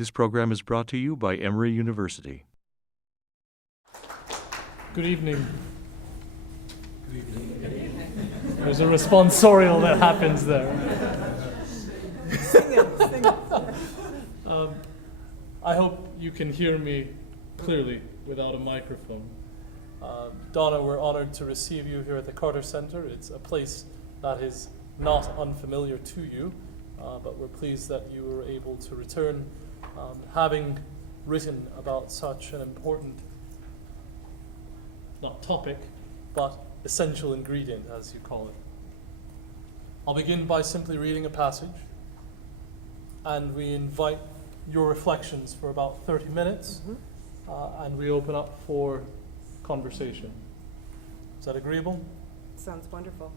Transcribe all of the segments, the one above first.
This program is brought to you by Emory University. Good evening. Good evening. There's a responsorial that happens there. Sing it. I hope you can hear me clearly without a microphone. Donna, we're honored to receive you here at the Carter Center. It's a place that is not unfamiliar to you, but we're pleased that you were able to return, having written about such an important, not topic, but essential ingredient, as you call it. I'll begin by simply reading a passage, and we invite your reflections for about 30 minutes, and we open up for conversation. Is that agreeable? Sounds wonderful.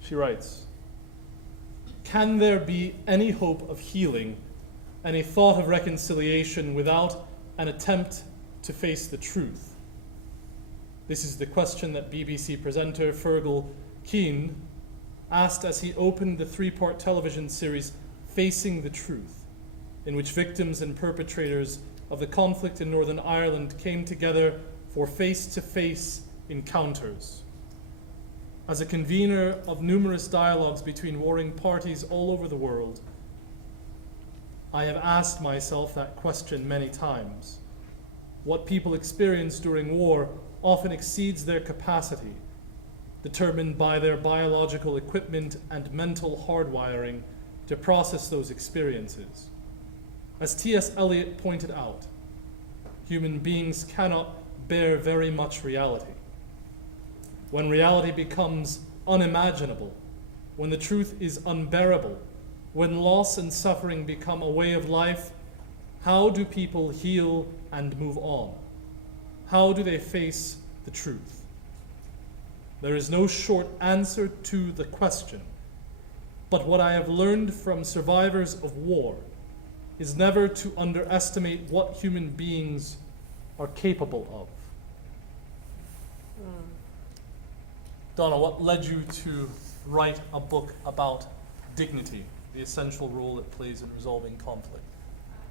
She writes, "Can there be any hope of healing, any thought of reconciliation without an attempt to face the truth?" This is the question that BBC presenter Fergal Keane asked as he opened the three-part television series Facing the Truth, in which victims and perpetrators of the conflict in Northern Ireland came together for face-to-face encounters. As a convener of numerous dialogues between warring parties all over the world, I have asked myself that question many times. What people experience during war often exceeds their capacity, determined by their biological equipment and mental hardwiring to process those experiences. As T.S. Eliot pointed out, human beings cannot bear very much reality. When reality becomes unimaginable, when the truth is unbearable, when loss and suffering become a way of life, how do people heal and move on? How do they face the truth? There is no short answer to the question, but what I have learned from survivors of war is never to underestimate what human beings are capable of. Donna, what led you to write a book about dignity, the essential role it plays in resolving conflict?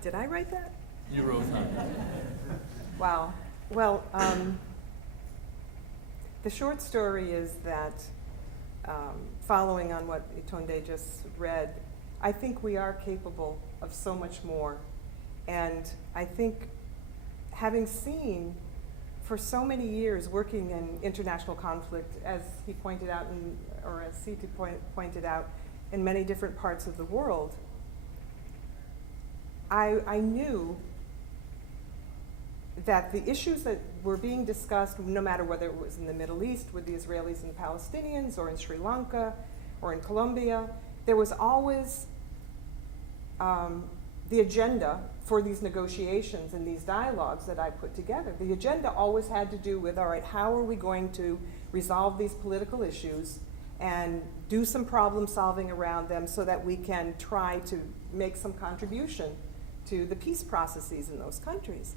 Did I write that? You wrote that. Wow. Well, the short story is that, following on what Itonde just read, I think we are capable of so much more. And I think having seen for so many years working in international conflict, as he pointed out, or as Siti pointed out, in many different parts of the world, I knew that the issues that were being discussed, no matter whether it was in the Middle East with the Israelis and the Palestinians, or in Sri Lanka, or in Colombia, there was always the agenda for these negotiations and these dialogues that I put together. The agenda always had to do with, all right, how are we going to resolve these political issues and do some problem solving around them so that we can try to make some contribution to the peace processes in those countries.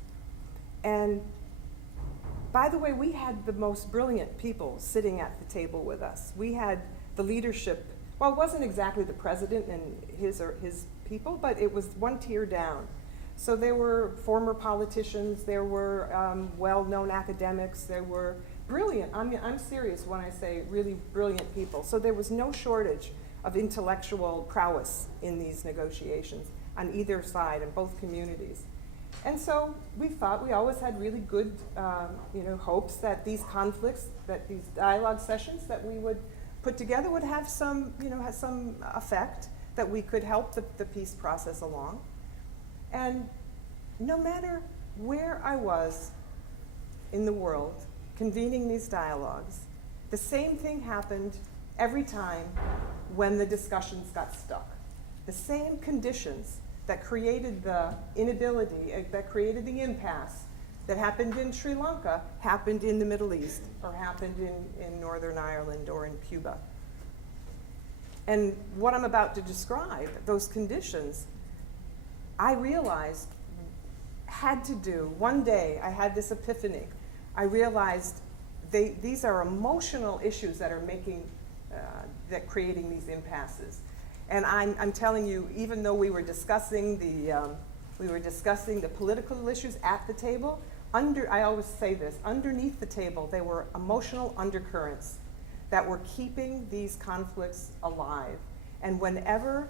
And by the way, we had the most brilliant people sitting at the table with us. We had the leadership. Well, it wasn't exactly the president and his people, but it was one tier down. So there were former politicians, there were well-known academics, there were brilliant, I mean, I'm serious when I say really brilliant people. So there was no shortage of intellectual prowess in these negotiations on either side, in both communities. And so we thought, we always had really good hopes that these conflicts, that these dialogue sessions that we would put together would have some, have some effect, that we could help the peace process along. And no matter where I was in the world convening these dialogues, the same thing happened every time when the discussions got stuck. The same conditions that created the inability, that created the impasse that happened in Sri Lanka happened in the Middle East, or happened in Northern Ireland or in Cuba. And what I'm about to describe, those conditions, I realized had to do, one day I had this epiphany. I realized these are emotional issues that are making that creating these impasses. And I'm telling you, even though we were discussing the political issues at the table, I always say this, underneath the table, there were emotional undercurrents that were keeping these conflicts alive. And whenever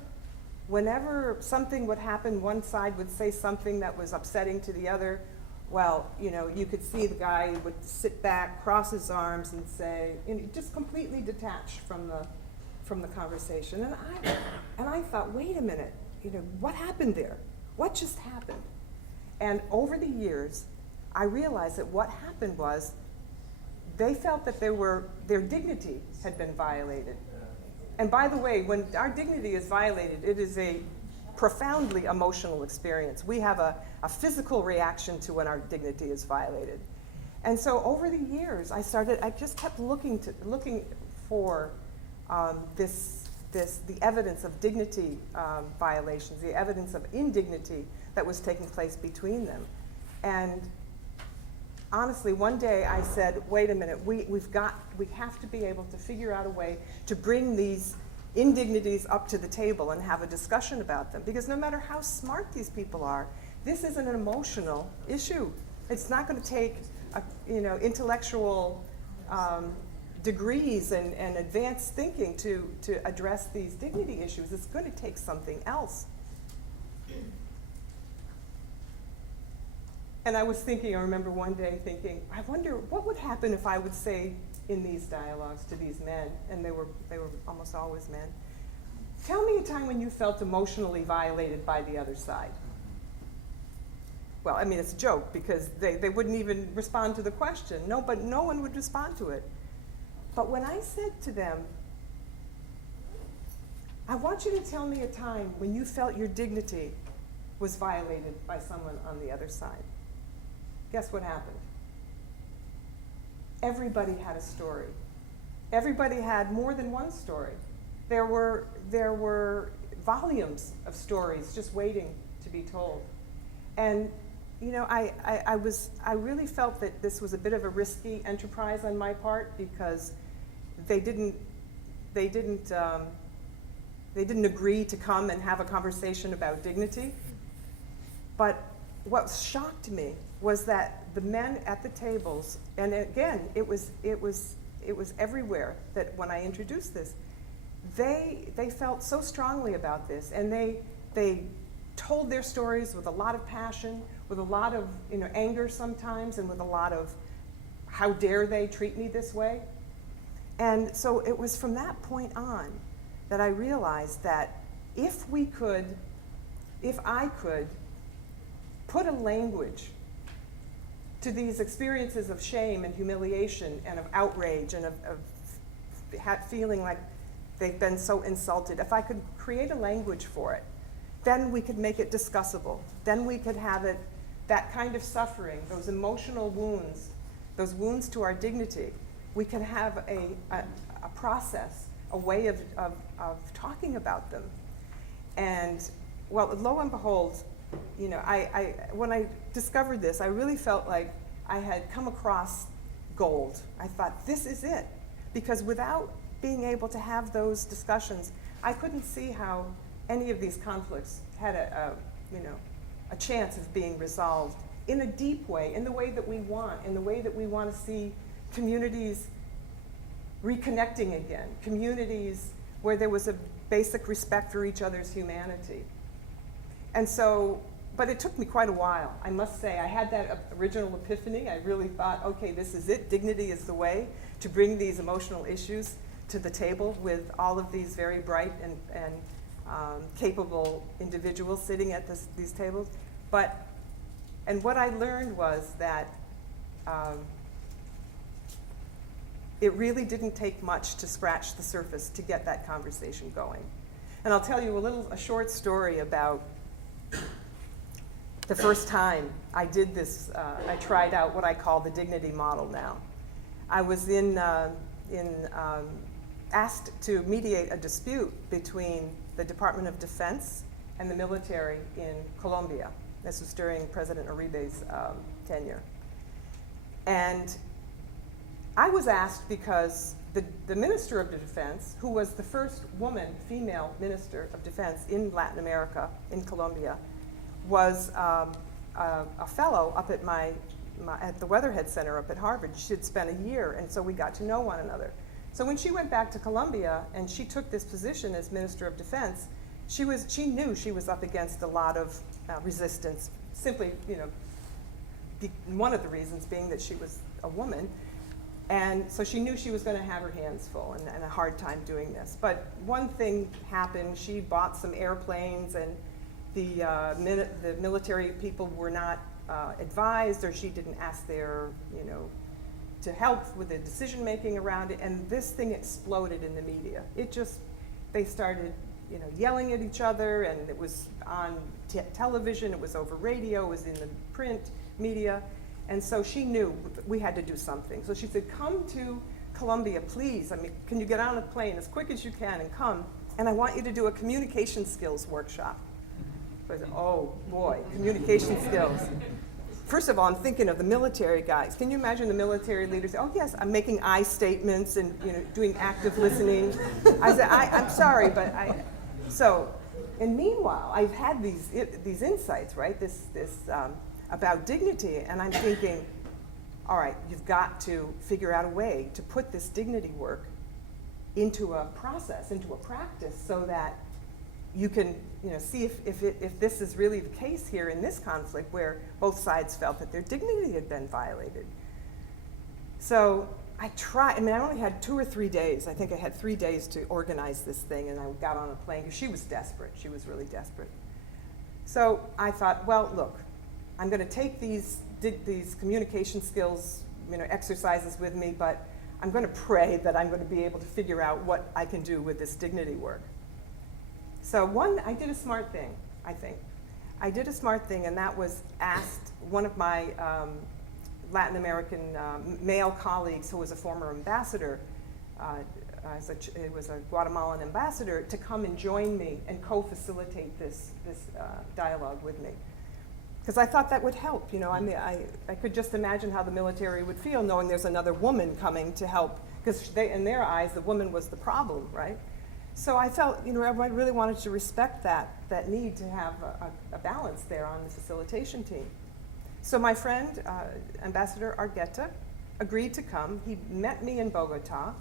something would happen, one side would say something that was upsetting to the other, well, you know, you could see the guy would sit back, cross his arms, and say, just completely detached from the conversation. And I thought, wait a minute, you know, what happened there? What just happened? And over the years, I realized that what happened was they felt that their dignity had been violated. And by the way, when our dignity is violated, it is a profoundly emotional experience. We have a physical reaction to when our dignity is violated. And so over the years, I just kept looking for the evidence of dignity violations, the evidence of indignity that was taking place between them. And honestly, one day I said, wait a minute, we have to be able to figure out a way to bring these indignities up to the table and have a discussion about them. Because no matter how smart these people are, this isn't an emotional issue. It's not going to take intellectual degrees and advanced thinking to address these dignity issues. It's going to take something else. And I remember one day thinking, I wonder what would happen if I would say in these dialogues to these men, and they were almost always men, tell me a time when you felt emotionally violated by the other side. Well, I mean, it's a joke because they wouldn't even respond to the question. No one would respond to it. But when I said to them, I want you to tell me a time when you felt your dignity was violated by someone on the other side. Guess what happened? Everybody had a story. Everybody had more than one story. There were volumes of stories just waiting to be told. And you know, I really felt that this was a bit of a risky enterprise on my part because they didn't agree to come and have a conversation about dignity. But what shocked me was that the men at the tables, and again, it was everywhere that when I introduced this, they felt so strongly about this, and they told their stories with a lot of passion, with a lot of anger sometimes, and with a lot of how dare they treat me this way. And so it was from that point on that I realized that if I could put a language to these experiences of shame and humiliation and of outrage and of feeling like they've been so insulted, if I could create a language for it, then we could make it discussable. Then we could have it, that kind of suffering, those emotional wounds, those wounds to our dignity, we can have a process, a way of talking about them. And well, lo and behold, when I discovered this, I really felt like I had come across gold. I thought, this is it. Because without being able to have those discussions, I couldn't see how any of these conflicts had a chance of being resolved in a deep way, in the way that we want, in the way that we want to see communities reconnecting again, communities where there was a basic respect for each other's humanity. And so, but it took me quite a while, I must say. I had that original epiphany. I really thought, okay, this is it. Dignity is the way to bring these emotional issues to the table with all of these very bright and capable individuals sitting at these tables. And what I learned was that it really didn't take much to scratch the surface to get that conversation going. And I'll tell you a short story about the first time I did this. I tried out what I call the dignity model now. I was asked to mediate a dispute between the Department of Defense and the military in Colombia. This was during President Uribe's tenure. And I was asked because the Minister of Defense, who was the first woman, female Minister of Defense in Latin America, in Colombia, was a fellow up at at the Weatherhead Center up at Harvard. She had spent a year, and so we got to know one another. So when she went back to Colombia and she took this position as Minister of Defense, she knew she was up against a lot of resistance, simply, one of the reasons being that she was a woman. And so she knew she was going to have her hands full and a hard time doing this. But one thing happened. She bought some airplanes, and the military people were not advised, or she didn't ask their, to help with the decision making around it. And this thing exploded in the media. They started, yelling at each other, and it was on television, it was over radio, it was in the print media. And so she knew we had to do something. So she said, come to Colombia, please. Can you get on a plane as quick as you can and come? And I want you to do a communication skills workshop. So I said, oh boy, communication skills. First of all, I'm thinking of the military guys. Can you imagine the military leaders? Oh yes, I'm making I statements and doing active listening. I said, I'm sorry, but and meanwhile, I've had these insights, right? This about dignity, and I'm thinking, all right, you've got to figure out a way to put this dignity work into a process, into a practice, so that you can, see if this is really the case here in this conflict, where both sides felt that their dignity had been violated. So I only had 2 or 3 days. I think I had 3 days to organize this thing, and I got on a plane because she was desperate. She was really desperate. So I thought, well, look, I'm going to take these communication skills, exercises with me, but I'm going to pray that I'm going to be able to figure out what I can do with this dignity work. So I did a smart thing, I think. I did a smart thing, and that was asked one of my Latin American male colleagues, who was a former ambassador, it was a Guatemalan ambassador, to come and join me and co-facilitate this dialogue with me. Because I thought that would help, I could just imagine how the military would feel knowing there's another woman coming to help, because in their eyes, the woman was the problem, right? So I felt, I really wanted to respect that need to have a balance there on the facilitation team. So my friend, Ambassador Argueta, agreed to come. He met me in Bogota,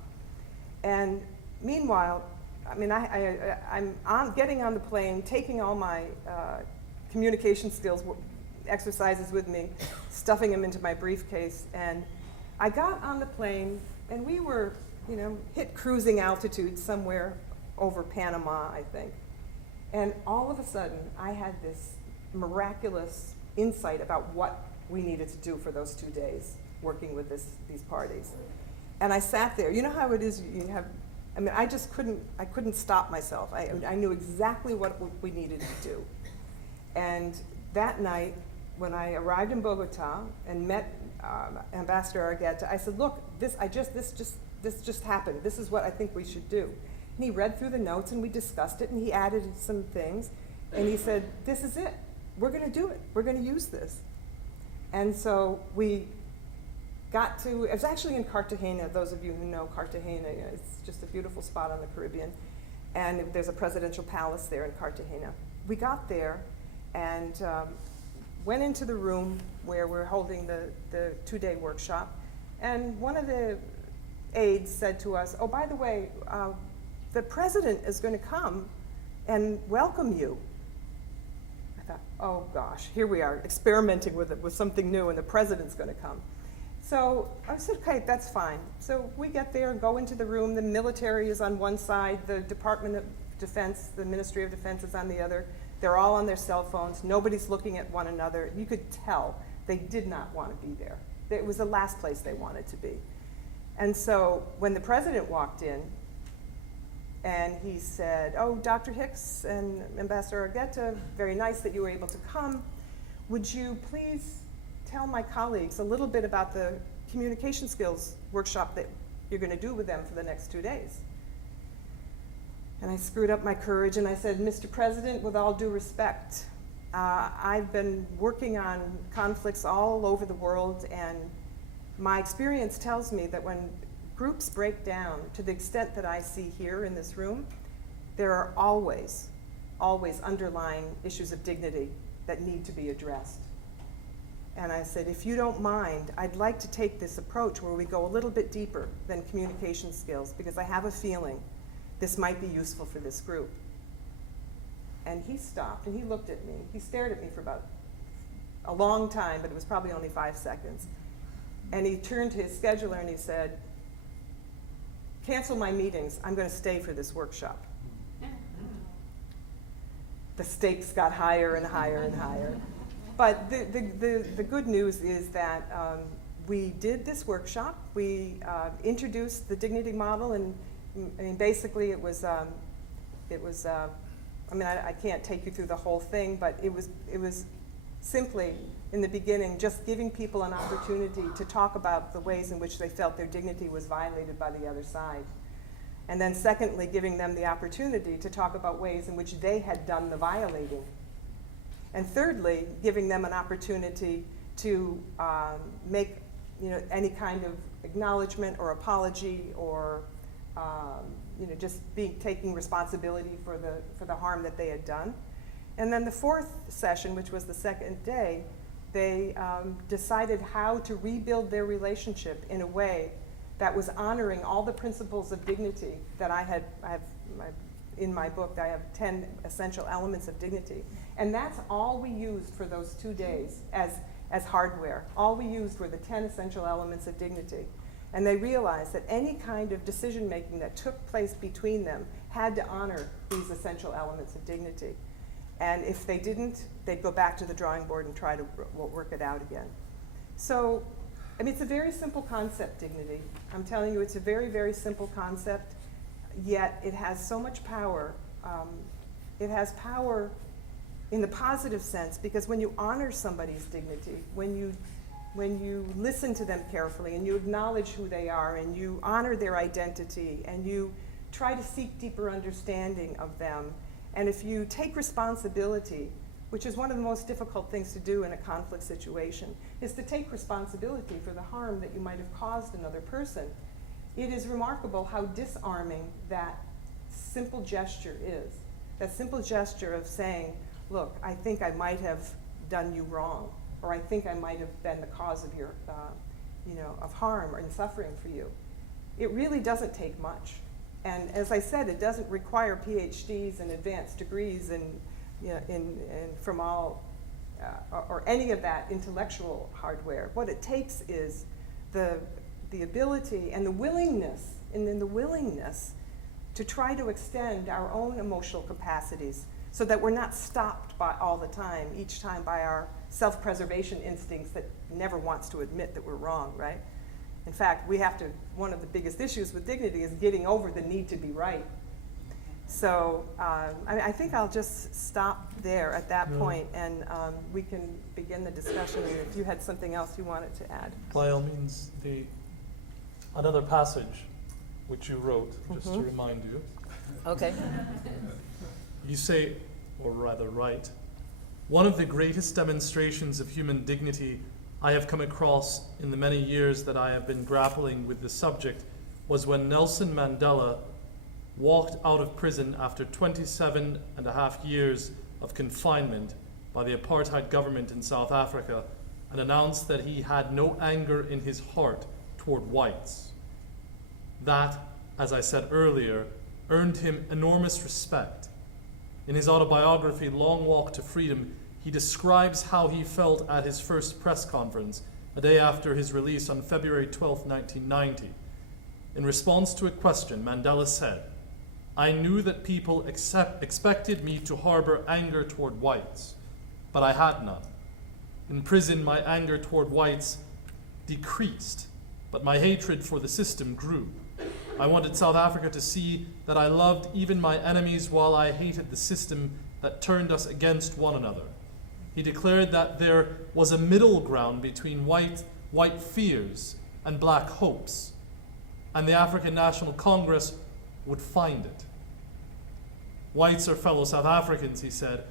and meanwhile, I'm getting on the plane, taking all my communication skills exercises with me, stuffing them into my briefcase, and I got on the plane, and we were, hit cruising altitude somewhere over Panama, I think. And all of a sudden, I had this miraculous insight about what we needed to do for those 2 days working with these parties. And I sat there. You know how it is, I couldn't stop myself. I knew exactly what we needed to do. And that night, when I arrived in Bogota and met Ambassador Argueta, I said, look, this just happened. This is what I think we should do. And he read through the notes, and we discussed it, and he added some things, and he said, this is it. We're going to do it. We're going to use this. And so we got to, it was actually in Cartagena. Those of you who know Cartagena, it's just a beautiful spot on the Caribbean, and there's a presidential palace there in Cartagena. We got there and went into the room where we're holding the 2-day workshop, and one of the aides said to us, oh, by the way, the president is going to come and welcome you. I thought, oh gosh, here we are experimenting with something new, and the president's going to come. So I said, okay, that's fine. So we get there and go into the room. The military is on one side, the Department of Defense, the Ministry of Defense is on the other. They're all on their cell phones. Nobody's looking at one another. You could tell they did not want to be there. It was the last place they wanted to be. And so when the president walked in, and he said, oh, Dr. Hicks and Ambassador Argueta, very nice that you were able to come. Would you please tell my colleagues a little bit about the communication skills workshop that you're going to do with them for the next 2 days? And I screwed up my courage, and I said, Mr. President, with all due respect, I've been working on conflicts all over the world, and my experience tells me that when groups break down to the extent that I see here in this room, there are always underlying issues of dignity that need to be addressed. And I said, if you don't mind, I'd like to take this approach where we go a little bit deeper than communication skills, because I have a feeling this might be useful for this group. And he stopped and he looked at me. He stared at me for about a long time, but it was probably only 5 seconds. And he turned to his scheduler and he said, cancel my meetings, I'm going to stay for this workshop. The stakes got higher and higher and higher. But the good news is that we did this workshop. We introduced the dignity model, and I mean, basically it was I mean, I can't take you through the whole thing, but it was simply, in the beginning, just giving people an opportunity to talk about the ways in which they felt their dignity was violated by the other side. And then secondly, giving them the opportunity to talk about ways in which they had done the violating. And thirdly, giving them an opportunity to make any kind of acknowledgement or apology, or just taking responsibility for the harm that they had done. And then the fourth session, which was the second day, they decided how to rebuild their relationship in a way that was honoring all the principles of dignity that I have in my book. I have 10 essential elements of dignity. And that's all we used for those 2 days as hardware. All we used were the 10 essential elements of dignity. And they realized that any kind of decision making that took place between them had to honor these essential elements of dignity. And if they didn't, they'd go back to the drawing board and try to work it out again. So, I mean, it's a very simple concept, dignity. I'm telling you, it's a very, very simple concept, yet it has so much power. It has power in the positive sense, because when you honor somebody's dignity, when you listen to them carefully and you acknowledge who they are and you honor their identity and you try to seek deeper understanding of them, and if you take responsibility, which is one of the most difficult things to do in a conflict situation, is to take responsibility for the harm that you might have caused another person. It is remarkable how disarming that simple gesture is. That simple gesture of saying, look, I think I might have done you wrong, or I think I might have been the cause of your, of harm or suffering for you. It really doesn't take much. And as I said, it doesn't require PhDs and advanced degrees and from all, or any of that intellectual hardware. What it takes is the ability and the willingness, to try to extend our own emotional capacities so that we're not stopped by all the time, each time by our self-preservation instincts that never wants to admit that we're wrong, right? In fact, one of the biggest issues with dignity is getting over the need to be right. So I think I'll just stop there at that point, and we can begin the discussion if you had something else you wanted to add. By all means, another passage which you wrote, just to remind you. Okay. You say, or rather write, one of the greatest demonstrations of human dignity I have come across in the many years that I have been grappling with the subject was when Nelson Mandela walked out of prison after 27.5 years of confinement by the apartheid government in South Africa and announced that he had no anger in his heart toward whites. That, as I said earlier, earned him enormous respect. In his autobiography, Long Walk to Freedom, he describes how he felt at his first press conference, a day after his release on February 12, 1990. In response to a question, Mandela said, "I knew that people expected me to harbor anger toward whites, but I had none. In prison, my anger toward whites decreased, but my hatred for the system grew. I wanted South Africa to see that I loved even my enemies while I hated the system that turned us against one another." He declared that there was a middle ground between white fears and black hopes, and the African National Congress would find it. "Whites are fellow South Africans," he said,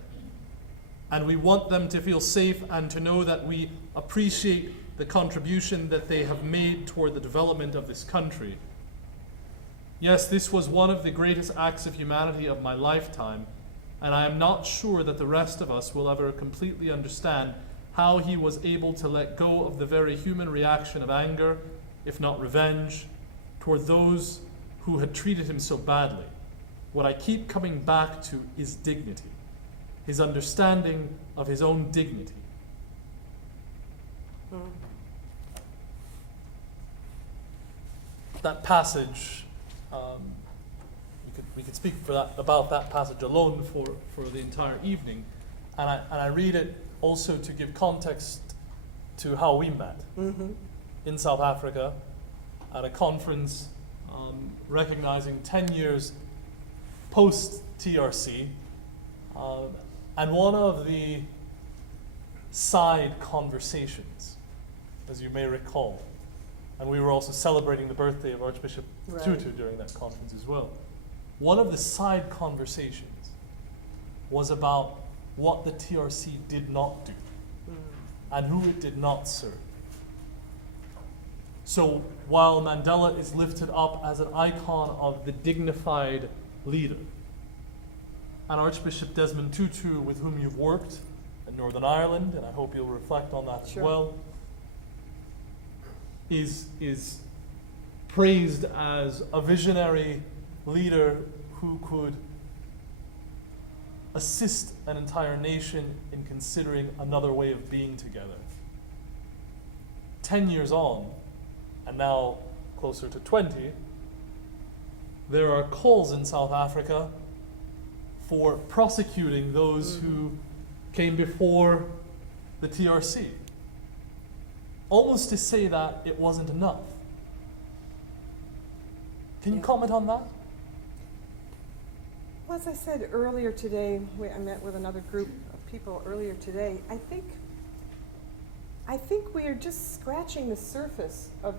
"and we want them to feel safe and to know that we appreciate the contribution that they have made toward the development of this country. Yes, this was one of the greatest acts of humanity of my lifetime, and I am not sure that the rest of us will ever completely understand how he was able to let go of the very human reaction of anger, if not revenge, toward those who had treated him so badly. What I keep coming back to is dignity, his understanding of his own dignity. That passage, we could speak about that passage alone for the entire evening, and I read it also to give context to how we met in South Africa at a conference recognizing 10 years post-TRC, and one of the side conversations, as you may recall, and we were also celebrating the birthday of Archbishop Tutu during that conference as well. One of the side conversations was about what the TRC did not do and who it did not serve. So while Mandela is lifted up as an icon of the dignified leader, and Archbishop Desmond Tutu, with whom you've worked in Northern Ireland, and I hope you'll reflect on that as well, is praised as a visionary leader who could assist an entire nation in considering another way of being together. 10 years on, and now closer to 20, there are calls in South Africa for prosecuting those who came before the TRC. Almost to say that it wasn't enough. Can you comment on that? Well, as I said earlier today, I met with another group of people earlier today. I think we are just scratching the surface of.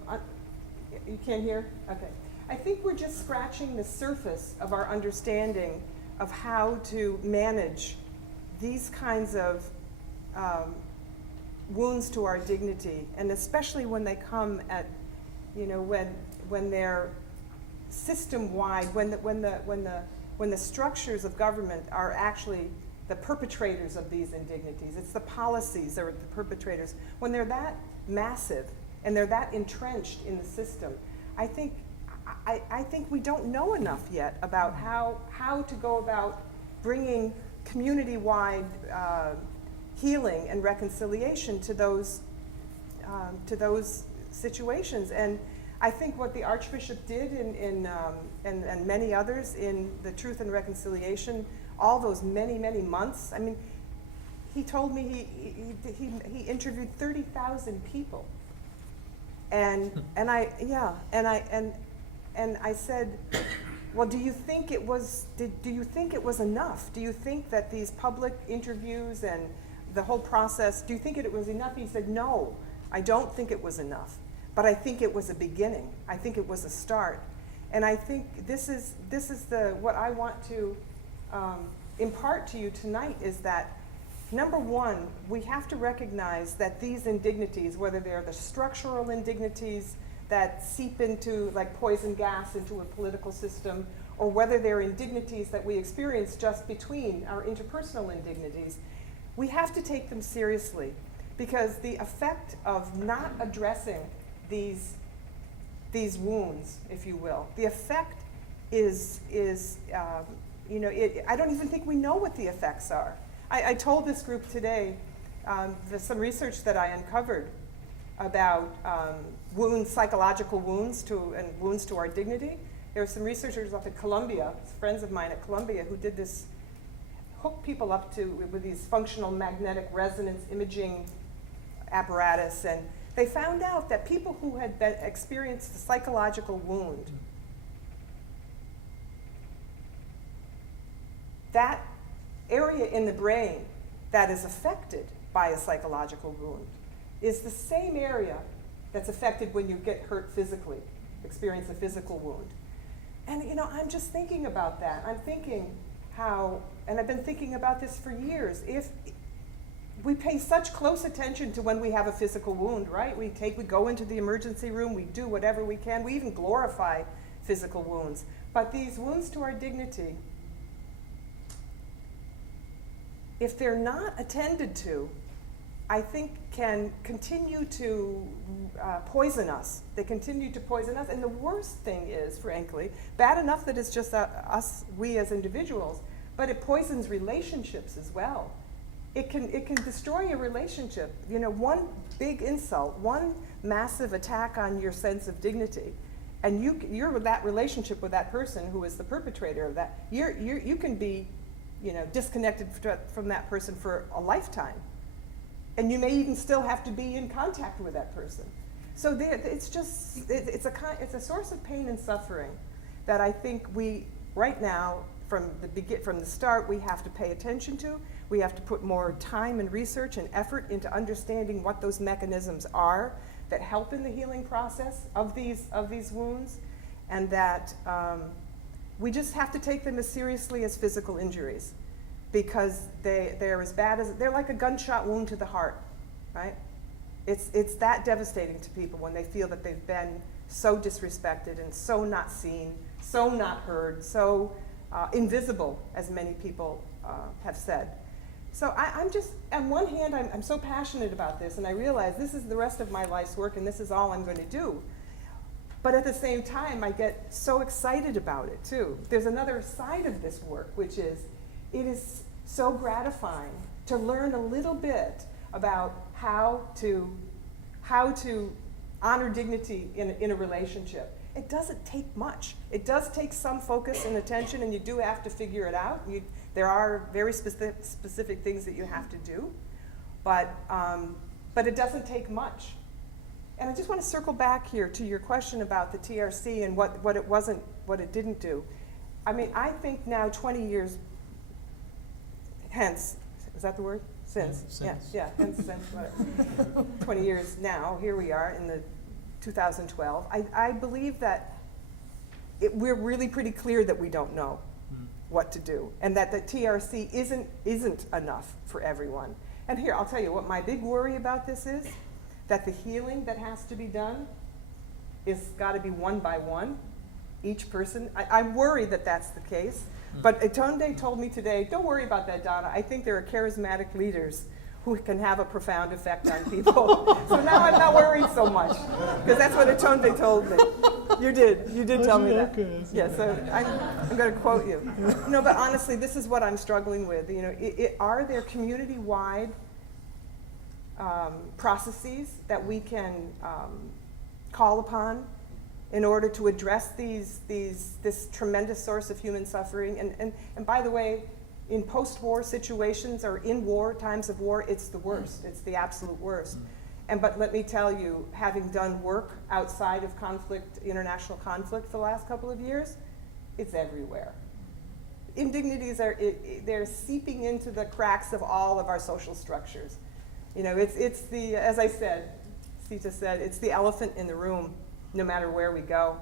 You can't hear? Okay. I think we're just scratching the surface of our understanding of how to manage these kinds of wounds to our dignity, and especially when they come at, when they're system-wide, when the structures of government are actually the perpetrators of these indignities. It's the policies that are the perpetrators. When they're that massive and they're that entrenched in the system, I think we don't know enough yet about how to go about bringing community-wide healing and reconciliation to those situations. And I think what the Archbishop did and many others in the Truth and Reconciliation, all those many months. I mean, he told me he interviewed 30,000 people, and I said, well, do you think it was enough? Do you think that these public interviews and the whole process, do you think it was enough? He said, no, I don't think it was enough. But I think it was a beginning. I think it was a start. And I think this is what I want to impart to you tonight is that, number one, we have to recognize that these indignities, whether they're the structural indignities that seep into, like poison gas, into a political system, or whether they're indignities that we experience just between our interpersonal indignities, we have to take them seriously, because the effect of not addressing these wounds, if you will, the effect is I don't even think we know what the effects are. I told this group today some research that I uncovered about wounds, psychological wounds and wounds to our dignity. There were some researchers up at Columbia, friends of mine at Columbia, who did this, hooked people up with these functional magnetic resonance imaging apparatus, and they found out that people who had experienced a psychological wound, that area in the brain that is affected by a psychological wound is the same area that's affected when you get hurt physically, experience a physical wound. And I'm just thinking about that. I'm thinking how, and I've been thinking about this for years, if we pay such close attention to when we have a physical wound, right? We go into the emergency room, we do whatever we can, we even glorify physical wounds. But these wounds to our dignity, if they're not attended to, I think can continue to poison us. They continue to poison us. And the worst thing is, frankly, bad enough that it's just us, we as individuals, but it poisons relationships as well. It can destroy a relationship. You know, one big insult, one massive attack on your sense of dignity, and you're with that relationship with that person who is the perpetrator of that, you can be, you know, disconnected from that person for a lifetime. And you may even still have to be in contact with that person. So it's a source of pain and suffering that I think we, right now, from the start, we have to pay attention to. We have to put more time and research and effort into understanding what those mechanisms are that help in the healing process of these wounds, and that we just have to take them as seriously as physical injuries, because they're as bad as, they're like a gunshot wound to the heart, right? It's that devastating to people when they feel that they've been so disrespected and so not seen, so not heard, so invisible, as many people have said. So I'm just, on one hand, I'm so passionate about this, and I realize this is the rest of my life's work and this is all I'm going to do. But at the same time, I get so excited about it too. There's another side of this work, which is, it is so gratifying to learn a little bit about how to honor dignity in a relationship. It doesn't take much. It does take some focus and attention, and you do have to figure it out. There are very specific things that you have to do, but it doesn't take much. And I just want to circle back here to your question about the TRC and what it didn't do. I mean, I think now 20 years hence, is that the word? Since. Yeah, hence, since, whatever. 20 years now, here we are in the 2012. I believe that we're really pretty clear that we don't know what to do, and that the TRC isn't enough for everyone. And here, I'll tell you what my big worry about this is, that the healing that has to be done is got to be one by one, each person. I'm worried that that's the case. But Etonde told me today, don't worry about that, Donna. I think there are charismatic leaders who can have a profound effect on people. So now I'm not worried so much, because that's what Etonde told me. You did tell me that. Okay. Yeah, so I'm going to quote you. No, but honestly, this is what I'm struggling with. You know, are there community-wide processes that we can call upon in order to address this tremendous source of human suffering? And by the way, in post-war situations or in war, times of war, it's the worst. It's the absolute worst. But let me tell you, having done work outside of conflict, international conflict for the last couple of years, it's everywhere. Indignities they're seeping into the cracks of all of our social structures. You know, it's the, as I said, Sita said, it's the elephant in the room, no matter where we go.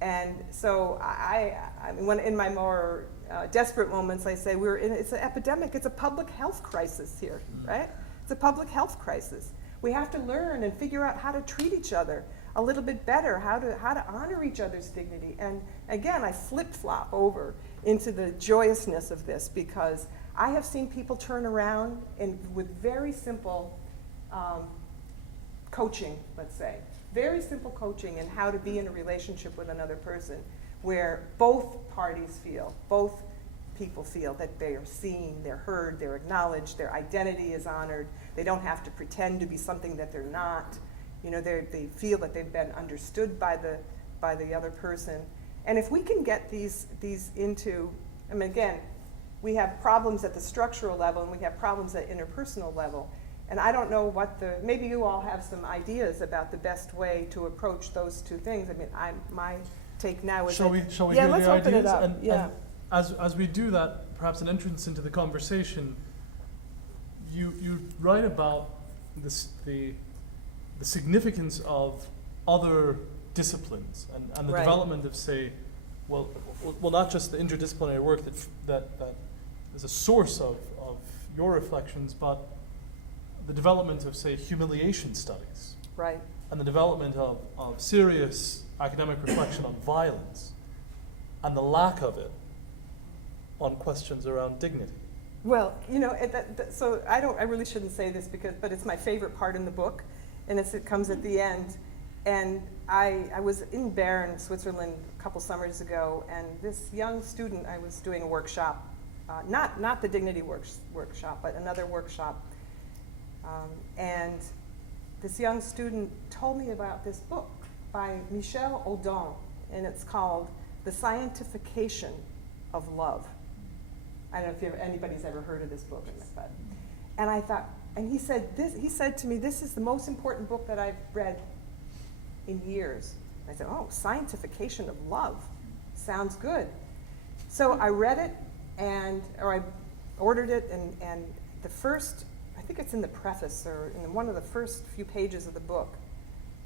And so I mean, when in my more desperate moments, I say it's an epidemic. It's a public health crisis here, right? It's a public health crisis. We have to learn and figure out how to treat each other a little bit better, how to honor each other's dignity. And again, I flip-flop over into the joyousness of this, because I have seen people turn around and with very simple coaching, let's say, very simple coaching in how to be in a relationship with another person, where both people feel that they are seen, they're heard, they're acknowledged, their identity is honored. They don't have to pretend to be something that they're not. You know, they feel that they've been understood by the other person. And if we can get these into, I mean, again, we have problems at the structural level and we have problems at interpersonal level. And I don't know maybe you all have some ideas about the best way to approach those two things. I mean, my take now is Shall we yeah, hear let's the open ideas? it up. And as we do that, perhaps an entrance into the conversation, you write about the significance of other disciplines and the Right. development of, say, well, not just the interdisciplinary work that is a source of your reflections, but the development of, say, humiliation studies. Right. and the development of serious academic reflection on violence and the lack of it on questions around dignity. Well, you know, so I really shouldn't say this but it's my favorite part in the book, and it comes at the end. And I was in Bern, Switzerland, a couple summers ago, and this young student, I was doing a workshop, not the dignity workshop, but another workshop, and this young student told me about this book by Michel Audin, and it's called The Scientification of Love. I don't know if anybody's ever heard of this book, but, and I thought, and he said to me, this is the most important book that I've read in years. I said, oh, Scientification of Love, sounds good. So I read it, or I ordered it, and the first, I think it's in the preface, or in one of the first few pages of the book,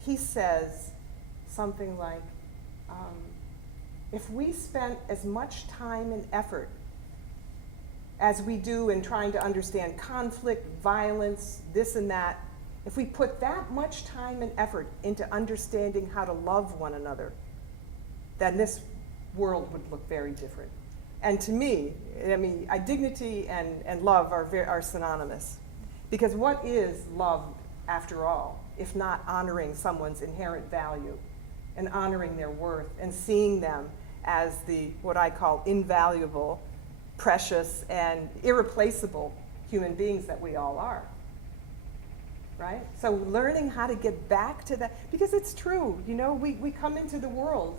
he says something like, if we spent as much time and effort as we do in trying to understand conflict, violence, this and that, if we put that much time and effort into understanding how to love one another, then this world would look very different. And to me, I mean, dignity and love are synonymous. Because what is love, after all, if not honoring someone's inherent value and honoring their worth and seeing them as what I call invaluable, precious, and irreplaceable human beings that we all are, right? So learning how to get back to that, because it's true, you know, we come into the world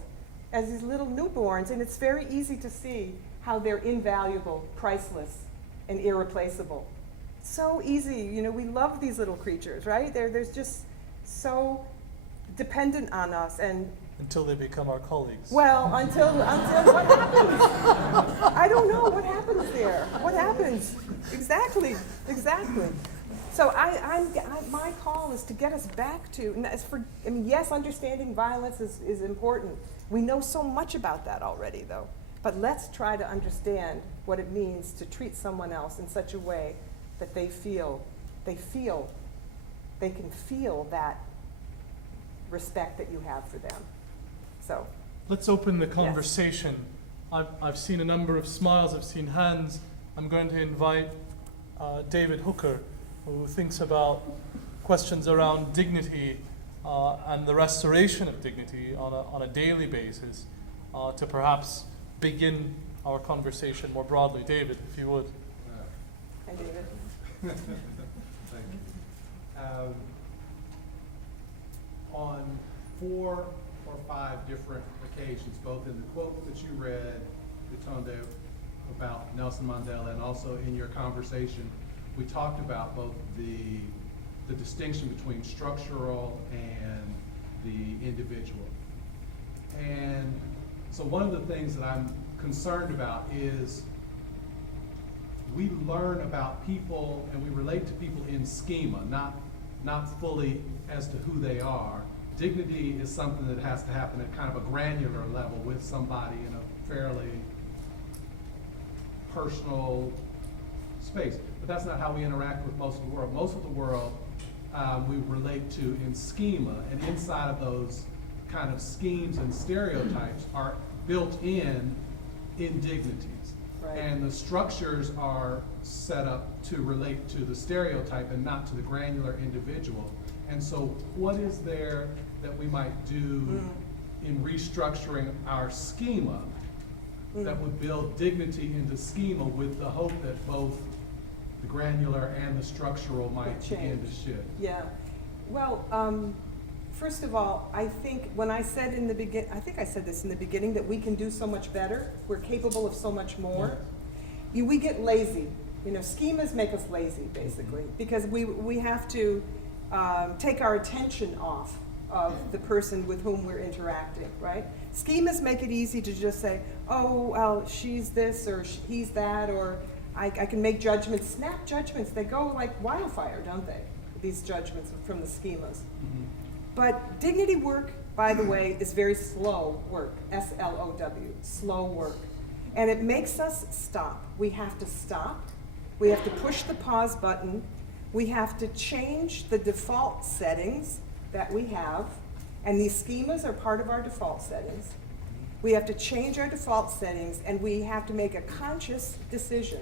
as these little newborns, and it's very easy to see how they're invaluable, priceless, and irreplaceable. So easy, you know, we love these little creatures, right? They're just so dependent on us, and until they become our colleagues. well, until what happens? I don't know what happens there. What happens? Exactly. So my call is to get us back to, yes, understanding violence is important. We know so much about that already, though. But let's try to understand what it means to treat someone else in such a way that they can feel that respect that you have for them. So let's open the conversation. Yes. I've seen a number of smiles, I've seen hands. I'm going to invite David Hooker, who thinks about questions around dignity and the restoration of dignity on a daily basis, to perhaps begin our conversation more broadly. David, if you would. Hi, David. Thank you. On 4 or 5 different occasions, both in the quote that you read, Vitonde, about Nelson Mandela, and also in your conversation, we talked about both the distinction between structural and the individual. And so one of the things that I'm concerned about is we learn about people and we relate to people in schema, not fully as to who they are. Dignity is something that has to happen at kind of a granular level with somebody in a fairly personal space. But that's not how we interact with most of the world. Most of the world we relate to in schema, and inside of those kind of schemes and stereotypes are built in indignities. Right. And the structures are set up to relate to the stereotype and not to the granular individual. And so what is there that we might do in restructuring our schema that would build dignity into schema with the hope that both the granular and the structural might begin to shift? Yeah. Well, first of all, I think when I said in the beginning, I think I said this in the beginning, that we can do so much better. We're capable of so much more. Yeah. We get lazy. You know, schemas make us lazy, basically, because we have to take our attention off of the person with whom we're interacting, right? Schemas make it easy to just say, oh, well, she's this or he's that, or I can make judgments, snap judgments. They go like wildfire, don't they? These judgments from the schemas. Mm-hmm. But dignity work, by the way, is very slow work, S-L-O-W, slow work. And it makes us stop. We have to stop. We have to push the pause button. We have to change the default settings that we have, and these schemas are part of our default settings. We have to change our default settings, and we have to make a conscious decision.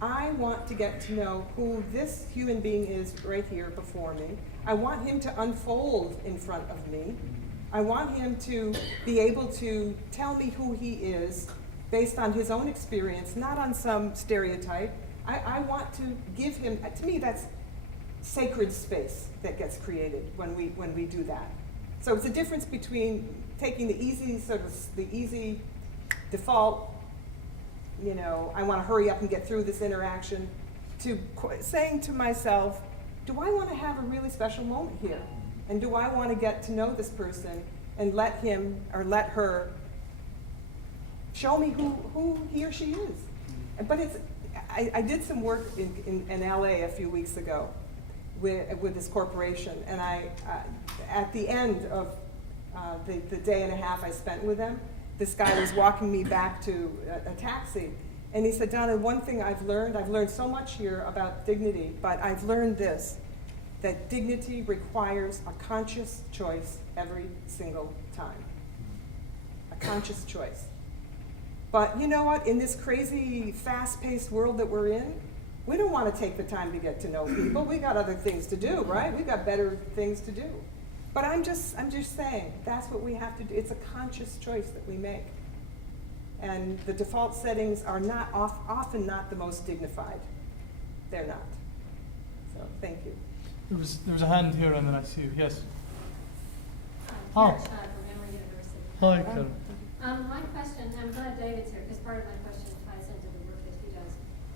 I want to get to know who this human being is right here before me. I want him to unfold in front of me. I want him to be able to tell me who he is based on his own experience, not on some stereotype. I want to give him, to me that's sacred space that gets created when we do that. So it's a difference between taking the easy default, you know, I want to hurry up and get through this interaction, to saying to myself, do I want to have a really special moment here? And do I want to get to know this person and let him or let her show me who he or she is? But I did some work in LA a few weeks ago with this corporation, and at the end of the day and a half I spent with them, this guy was walking me back to a taxi, and he said, Donna, one thing I've learned so much here about dignity, but I've learned this, that dignity requires a conscious choice every single time. A conscious choice. But you know what, in this crazy, fast-paced world that we're in, we don't want to take the time to get to know people. We got other things to do, right? We got better things to do. But I'm just saying, that's what we have to do. It's a conscious choice that we make. And the default settings are not often not the most dignified. They're not. So, thank you. There was a hand here, and then I see you. Yes. Hi, Kara Schneid from Emory University. Hi, Kara. My question, I'm glad David's here, because part of my question ties into the work that he does.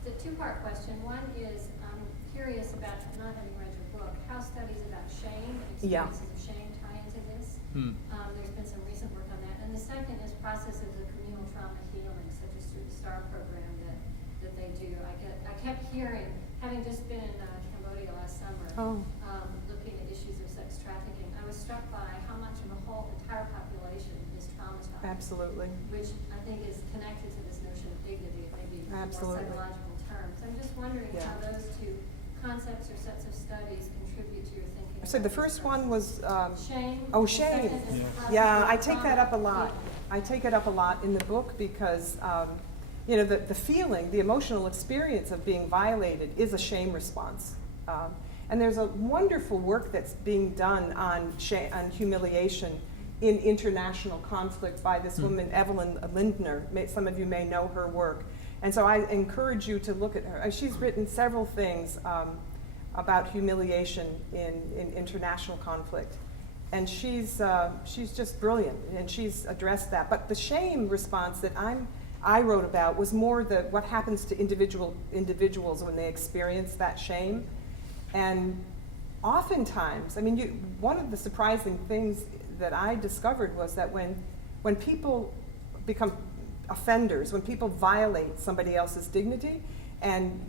The two-part question. One is, I'm curious about, not having read your book, how studies about shame, experiences of shame, tie into this. There's been some recent work on that. And the second is processes of communal trauma healing, such as through the STAR program that they do. I kept hearing, having just been in Cambodia last summer, looking at issues of sex trafficking, I was struck by how much of a whole entire population is traumatized. Absolutely. Which I think is connected to this notion of dignity, maybe more psychological terms. I'm just wondering how those two concepts or sets of studies contribute to your thinking. So the first one was shame. Oh, shame. Yeah, I take that up a lot. I take it up a lot in the book because you know, the feeling, the emotional experience of being violated is a shame response. And there's a wonderful work that's being done on humiliation in international conflict by this woman, Evelyn Lindner. Some of you may know her work. And so I encourage you to look at her. She's written several things about humiliation in international conflict. And she's just brilliant, and she's addressed that. But the shame response that I wrote about was more what happens to individuals when they experience that shame. And oftentimes, I mean, one of the surprising things that I discovered was that when people become offenders, when people violate somebody else's dignity, and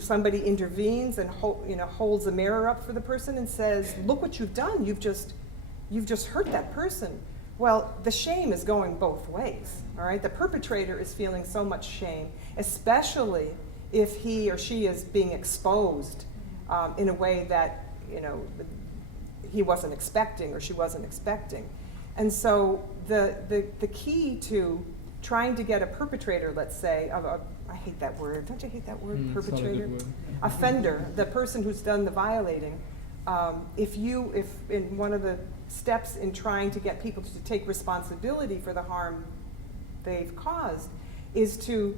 somebody intervenes and holds a mirror up for the person and says, "Look what you've done! You've just hurt that person." Well, the shame is going both ways. All right, the perpetrator is feeling so much shame, especially if he or she is being exposed in a way that he wasn't expecting or she wasn't expecting. And so the key to trying to get a perpetrator, let's say, I hate that word. Don't you hate that word, perpetrator? Offender, the person who's done the violating. If in one of the steps in trying to get people to take responsibility for the harm they've caused is to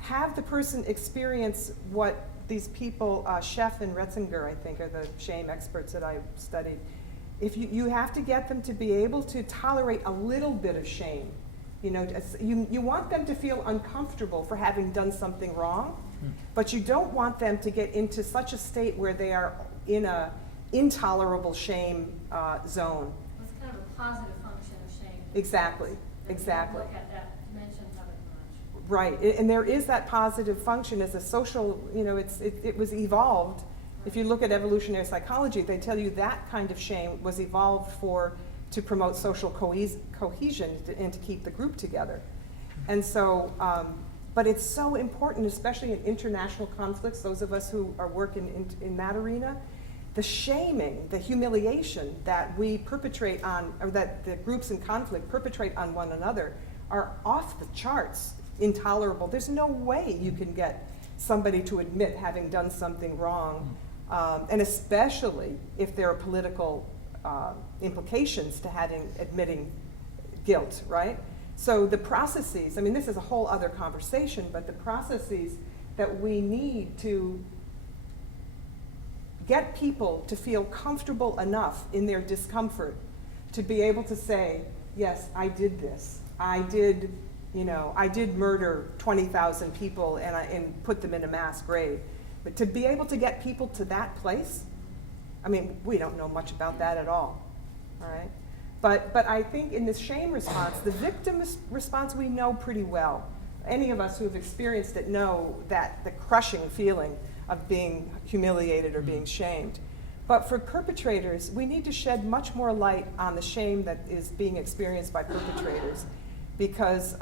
have the person experience what these people, Sheff and Retzinger, I think, are the shame experts that I studied. If you have to get them to be able to tolerate a little bit of shame. You want them to feel uncomfortable for having done something wrong, but you don't want them to get into such a state where they are in a intolerable shame zone. It's kind of a positive function of shame. Exactly. Look at that dimension of it much. Right, and there is that positive function as a social, it was evolved. If you look at evolutionary psychology, they tell you that kind of shame was evolved to promote social cohesion and to keep the group together. And so, but it's so important, especially in international conflicts, those of us who are working in that arena, the shaming, the humiliation that we perpetrate on, or that the groups in conflict perpetrate on one another are off the charts, intolerable. There's no way you can get somebody to admit having done something wrong, and especially if there are political implications to admitting guilt, right? So the processes, I mean, this is a whole other conversation, but the processes that we need to get people to feel comfortable enough in their discomfort to be able to say, yes, I did this. I did murder 20,000 people and put them in a mass grave. But to be able to get people to that place, I mean, we don't know much about that at all right? But I think in this shame response, the victim response we know pretty well. Any of us who have experienced it know that the crushing feeling of being humiliated or being shamed. But for perpetrators, we need to shed much more light on the shame that is being experienced by perpetrators, because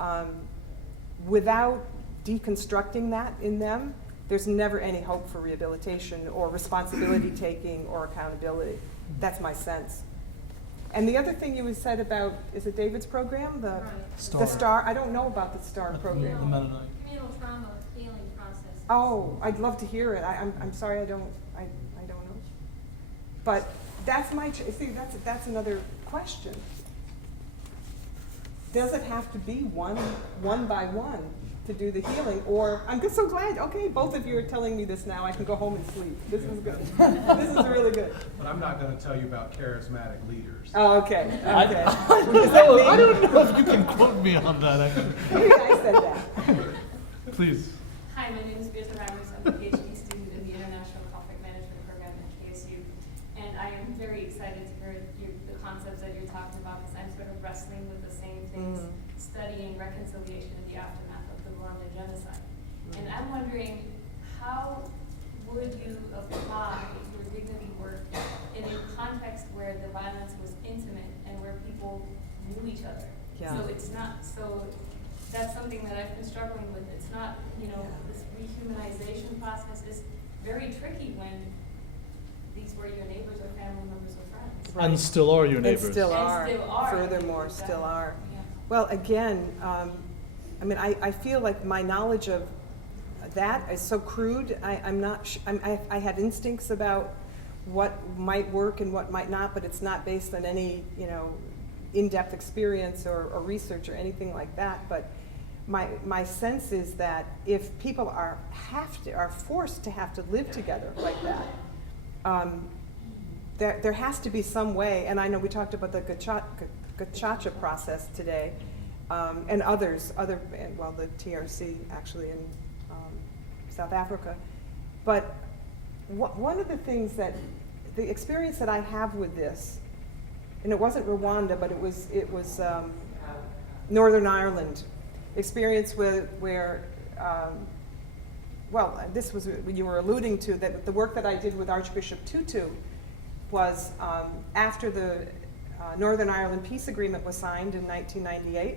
without deconstructing that in them, there's never any hope for rehabilitation or responsibility taking or accountability. That's my sense. And the other thing you said about, is it David's program? The STAR? I don't know about the STAR program. Communal trauma healing process. Oh, I'd love to hear it. I'm sorry, I don't know. But that's see, that's another question. Does it have to be one by one to do the healing? Or, I'm just so glad, okay, both of you are telling me this now. I can go home and sleep. This is good. This is really good. But I'm not going to tell you about charismatic leaders. Oh, okay. I don't know if you can quote me on that. Maybe I said that. Please. Hi, my name is Beatrice Ramos. I'm a PhD student in the International Conflict Management Program at KSU. And I am very excited to hear the concepts that you're talking about, because I'm sort of wrestling with the same things, studying reconciliation in the aftermath of the Rwandan genocide. And I'm wondering, how would you apply your dignity work in a context where the violence was intimate and where people knew each other? Yeah. So it's not, so that's something that I've been struggling with. It's not, this rehumanization process is very tricky when these were your neighbors or family members or friends. And still are your neighbors. And still And are. still are. Furthermore, Exactly. still are. Yeah. Well, again, I feel like my knowledge of that is so crude. I have instincts about what might work and what might not, but it's not based on any, in-depth experience or research or anything like that. But my sense is that if people are forced to have to live together like that, there has to be some way. And I know we talked about the gacaca process today, and the TRC actually in South Africa. But one of the things that the experience that I have with this, and it wasn't Rwanda, but it was Northern Ireland experience where this was what you were alluding to, that the work that I did with Archbishop Tutu was after the Northern Ireland peace agreement was signed in 1998.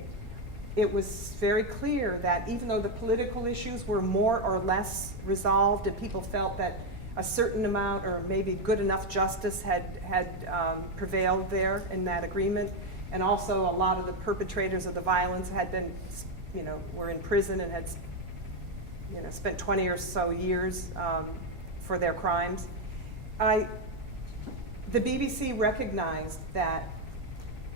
It was very clear that even though the political issues were more or less resolved and people felt that a certain amount or maybe good enough justice had prevailed there in that agreement, and also a lot of the perpetrators of the violence had been, were in prison and had, spent 20 or so years for their crimes. The BBC recognized that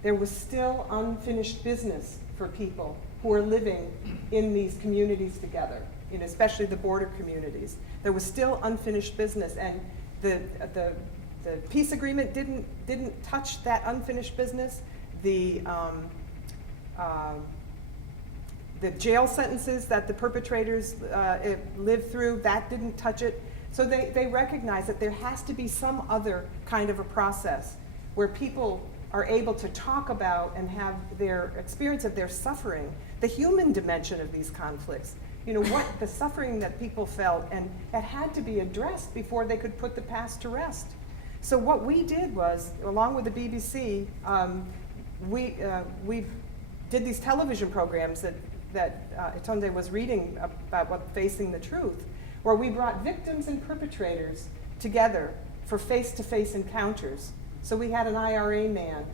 there was still unfinished business for people who are living in these communities together, especially the border communities. There was still unfinished business, and the peace agreement didn't touch that unfinished business. The jail sentences that the perpetrators lived through, that didn't touch it. So they recognize that there has to be some other kind of a process where people are able to talk about and have their experience of their suffering, the human dimension of these conflicts, what the suffering that people felt, and it had to be addressed before they could put the past to rest. So what we did was, along with the BBC, we did these television programs that Itonde was reading about, Facing the Truth, where we brought victims and perpetrators together for face-to-face encounters. So we had an IRA man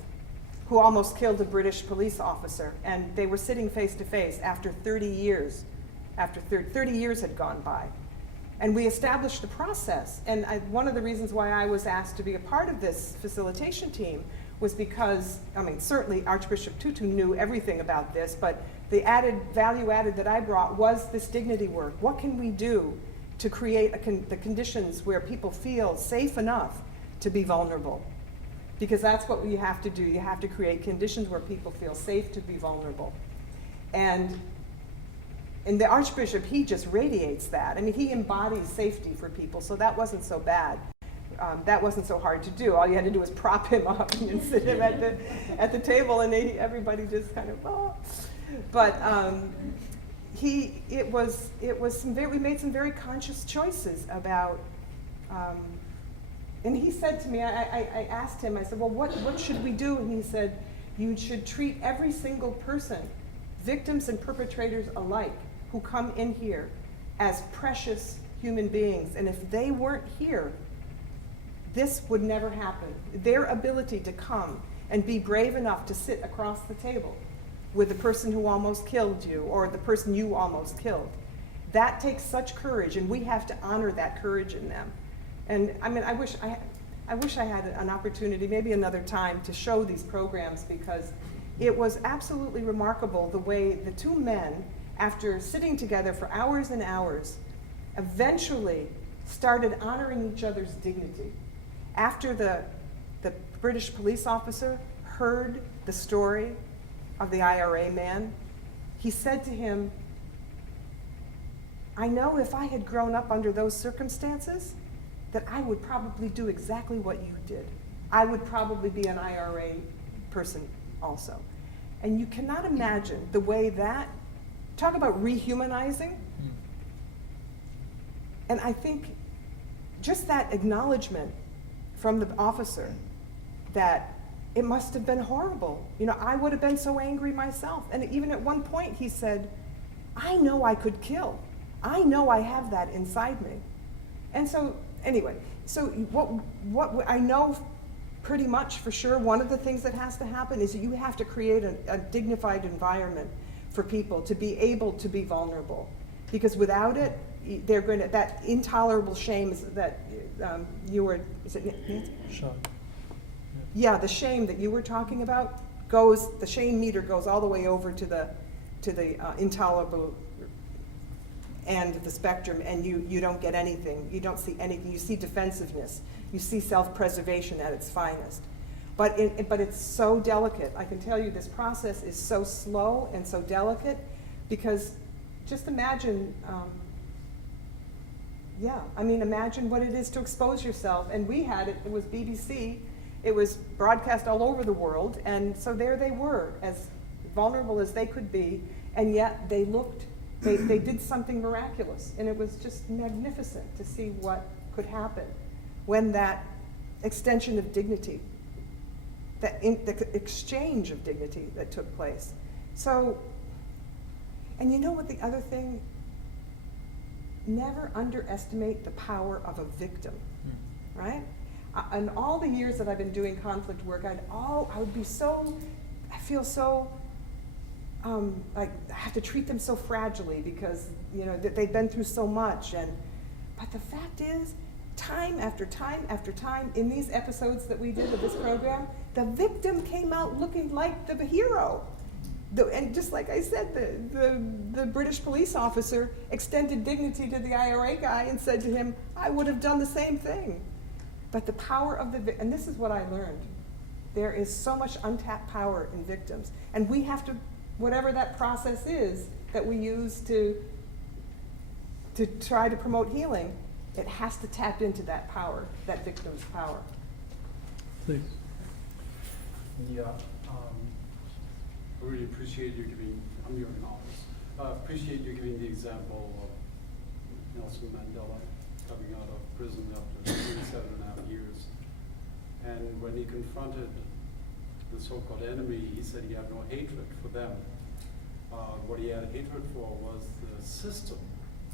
who almost killed a British police officer, and they were sitting face-to-face after 30 years. After 30 years had gone by. And we established a process. And one of the reasons why I was asked to be a part of this facilitation team was because, I mean, certainly Archbishop Tutu knew everything about this, but the value added that I brought was this dignity work. What can we do to create the conditions where people feel safe enough to be vulnerable? Because that's what you have to do. You have to create conditions where people feel safe to be vulnerable. And the Archbishop, he just radiates that. I mean, he embodies safety for people, so that wasn't so bad. That wasn't so hard to do. All you had to do was prop him up and sit him at the table, and everybody just kind of, oh. But we made some very conscious choices about, and he said to me, I asked him, I said, well, what should we do? And he said, you should treat every single person, victims and perpetrators alike, who come in here as precious human beings. And if they weren't here, this would never happen. Their ability to come and be brave enough to sit across the table with the person who almost killed you or the person you almost killed, that takes such courage, and we have to honor that courage in them. And I mean, I wish I had an opportunity, maybe another time, to show these programs, because it was absolutely remarkable the way the two men, after sitting together for hours and hours, eventually started honoring each other's dignity. After the British police officer heard the story of the IRA man, he said to him, I know if I had grown up under those circumstances, that I would probably do exactly what you did. I would probably be an IRA person also. And you cannot imagine the way that, talk about rehumanizing. And I think just that acknowledgement from the officer that it must have been horrible. You know, I would have been so angry myself. And even at one point he said, I know I could kill. I know I have that inside me. And so, anyway, so what I know pretty much for sure, one of the things that has to happen is that you have to create a dignified environment for people to be able to be vulnerable. Because without it, they're going to, that intolerable shame is that you were, is it Nancy? Sean. Yeah, the shame that you were talking about goes, the shame meter goes all the way over to the intolerable end of the spectrum, and you don't get anything. You don't see anything. You see defensiveness. You see self-preservation at its finest. But it's so delicate. I can tell you this process is so slow and so delicate, because just imagine, imagine what it is to expose yourself. And we had it was BBC, it was broadcast all over the world, and so there they were, as vulnerable as they could be, and yet they did something miraculous, and it was just magnificent to see what could happen when that extension of dignity, the exchange of dignity that took place. So, and you know what the other thing, never underestimate the power of a victim, right? In all the years that I've been doing conflict work, I feel so, like I have to treat them so fragilely because, you know, that they've been through so much. But the fact is, time after time after time in these episodes that we did of this program, the victim came out looking like the hero. And just like I said, the British police officer extended dignity to the IRA guy and said to him, I would have done the same thing. But the power of and this is what I learned, there is so much untapped power in victims. And we have to, whatever that process is that we use to try to promote healing, it has to tap into that power, that victim's power. Please. Yeah, I really appreciate you giving, I'm your novice, appreciate you giving the example of Nelson Mandela coming out of prison after 7.5 years. And when he confronted the so-called enemy, he said he had no hatred for them. What he had hatred for was the system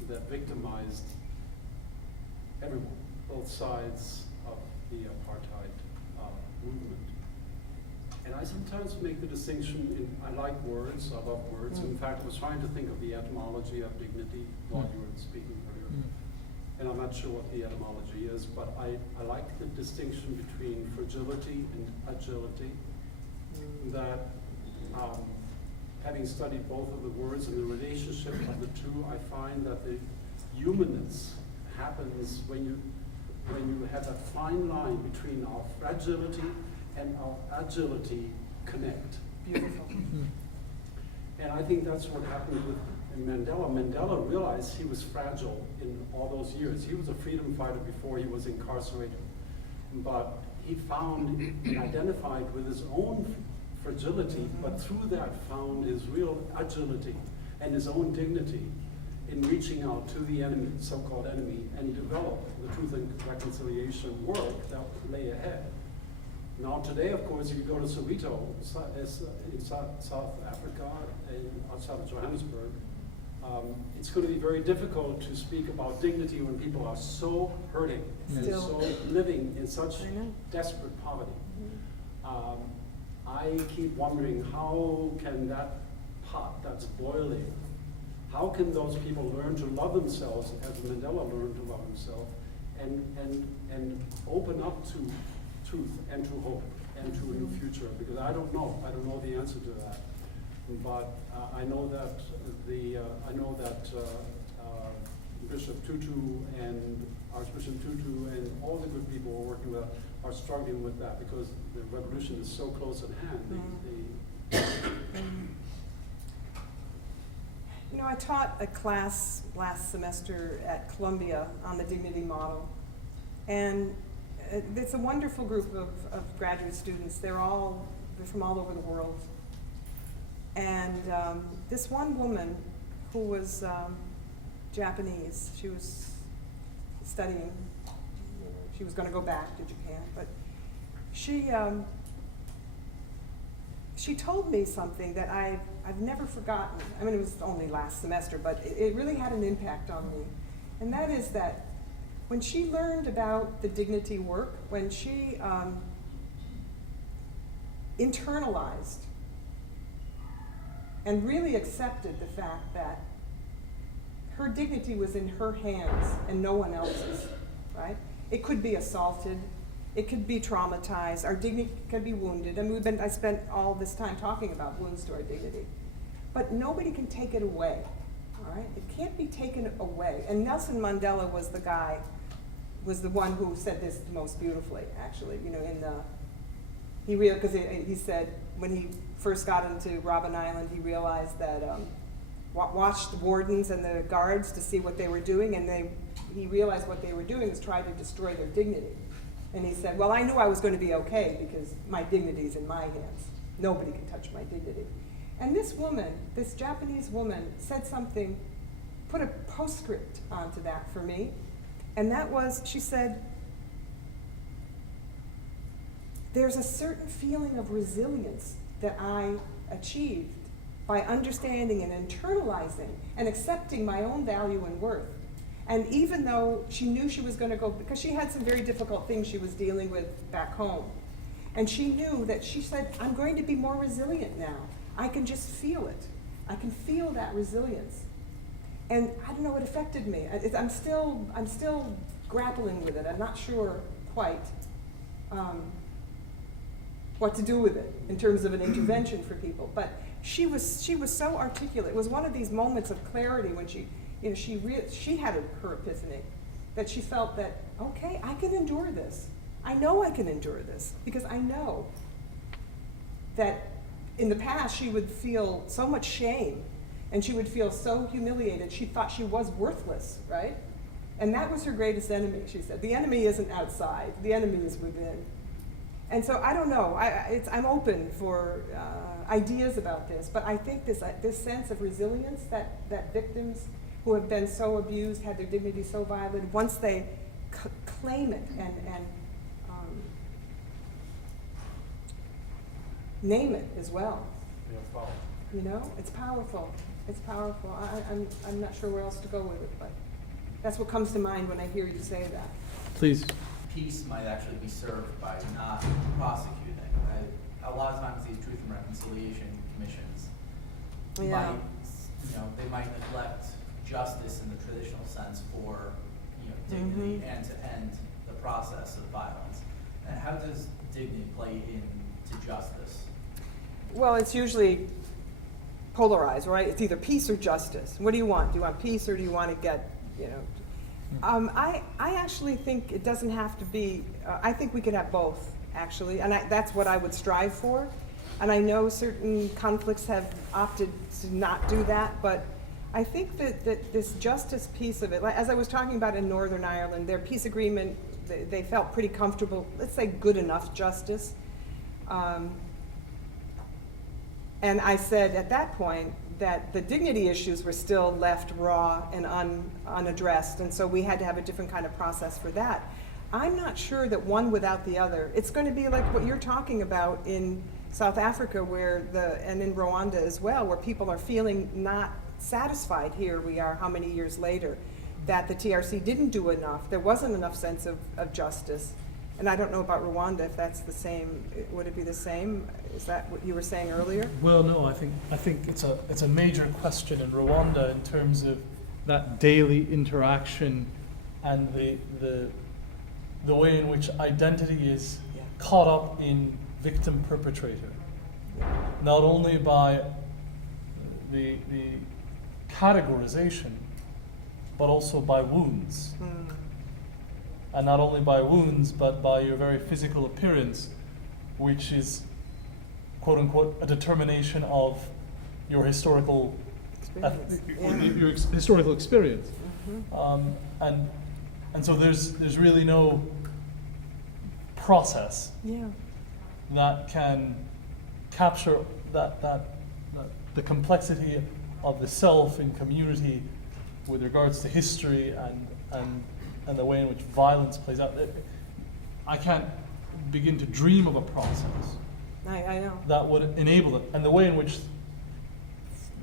that victimized everyone, both sides of the apartheid movement. And I sometimes make the distinction, I like words, I love words. In fact, I was trying to think of the etymology of dignity while you were speaking earlier. And I'm not sure what the etymology is, but I like the distinction between fragility and agility. That having studied both of the words and the relationship of the two, I find that the humanness happens when you have that fine line between our fragility and our agility connect. Beautiful. And I think that's what happened with Mandela. Mandela realized he was fragile in all those years. He was a freedom fighter before he was incarcerated. But he found and identified with his own fragility, but through that found his real agility and his own dignity in reaching out to the enemy, so-called enemy, and develop the truth and reconciliation work that lay ahead. Now today, of course, if you go to Soweto, in South Africa, outside of Johannesburg, it's going to be very difficult to speak about dignity when people are so hurting and so living in such desperate poverty. I keep wondering, how can that pot that's boiling, how can those people learn to love themselves as Mandela learned to love himself, and open up to truth and to hope and to a new future? Because I don't know the answer to that. But I know that Bishop Tutu and Archbishop Tutu and all the good people we're working with are struggling with that because the revolution is so close at hand. You know, I taught a class last semester at Columbia on the dignity model, and it's a wonderful group of graduate students. They're from all over the world. And this one woman who was Japanese, she was studying, she was going to go back to Japan, but she told me something that I've never forgotten. I mean, it was only last semester, but it really had an impact on me. And that is that when she learned about the dignity work, when she internalized and really accepted the fact that her dignity was in her hands and no one else's, right? It could be assaulted, it could be traumatized, our dignity could be wounded. And I spent all this time talking about wounds to our dignity. But nobody can take it away, all right? It can't be taken away. And Nelson Mandela was the one who said this most beautifully, actually, you know, because he said when he first got into Robben Island, he realized that, watched the wardens and the guards to see what they were doing, and he realized what they were doing was trying to destroy their dignity. And he said, well, I knew I was going to be okay because my dignity is in my hands. Nobody can touch my dignity. And this woman, this Japanese woman, said something, put a postscript onto that for me, and that was, she said, there's a certain feeling of resilience that I achieved by understanding and internalizing and accepting my own value and worth. And even though she knew she was going to go, because she had some very difficult things she was dealing with back home, and she knew that, she said, I'm going to be more resilient now. I can just feel it. I can feel that resilience. And I don't know, it affected me. I'm still grappling with it. I'm not sure quite what to do with it in terms of an intervention for people. But she was so articulate. It was one of these moments of clarity when she had her epiphany, that she felt that, okay, I can endure this. I know I can endure this, because I know that in the past she would feel so much shame and she would feel so humiliated. She thought she was worthless, right? And that was her greatest enemy, she said. The enemy isn't outside, the enemy is within. And so I don't know, I'm open for ideas about this, but I think this sense of resilience that victims who have been so abused, had their dignity so violated, once they claim it and name it as well. You know, it's powerful. It's powerful. I'm not sure where else to go with it, but that's what comes to mind when I hear you say that. Please. peace might actually be served by not prosecuting. A lot of times these truth and reconciliation commissions Yeah. they might neglect justice in the traditional sense for, dignity and to end the process of violence. And how does dignity play into justice? Well, it's usually polarized, right? It's either peace or justice. What do you want? Do you want peace or do you want to get, I actually think it doesn't have to be, I think we could have both, actually, and that's what I would strive for. And I know certain conflicts have opted to not do that, but I think that this justice piece of it, like, as I was talking about in Northern Ireland, their peace agreement, they felt pretty comfortable, let's say good enough justice. And I said at that point that the dignity issues were still left raw and unaddressed, and so we had to have a different kind of process for that. I'm not sure that one without the other. It's going to be like what you're talking about in South Africa, and in Rwanda as well, where people are feeling not satisfied. Here we are, how many years later, that the TRC didn't do enough. There wasn't enough sense of justice. And I don't know about Rwanda, if that's the same. Would it be the same? Is that what you were saying earlier? Well, no, I think it's a major question in Rwanda in terms of that daily interaction and the way in which identity is caught up in victim perpetrator, not only by the categorization, but also by wounds. And not only by wounds, but by your very physical appearance, which is, quote unquote, a determination of your historical experience. Historical experience. And so there's really no process that can capture the complexity of the self in community with regards to history and the way in which violence plays out. I can't begin to dream of a process I know. that would enable it. And the way in which,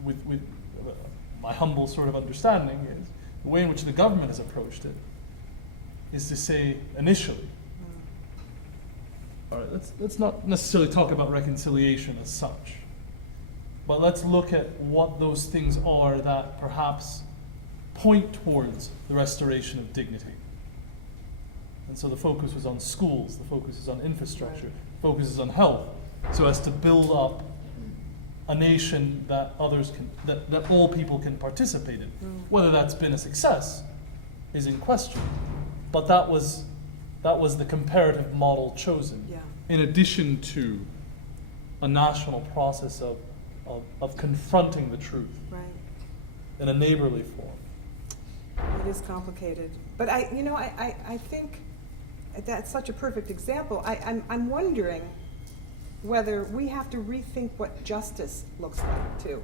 with my humble sort of understanding, is the way in which the government has approached it is to say initially, all right, let's not necessarily talk about reconciliation as such, but let's look at what those things are that perhaps point towards the restoration of dignity. And so the focus was on schools, the focus is on infrastructure, the focus is on health, so as to build up a nation that others can, that all people can participate in. Whether that's been a success is in question, but that was the comparative model chosen, in addition to a national process of confronting the truth in a neighborly form. It is complicated, but I think that's such a perfect example. I'm wondering whether we have to rethink what justice looks like too.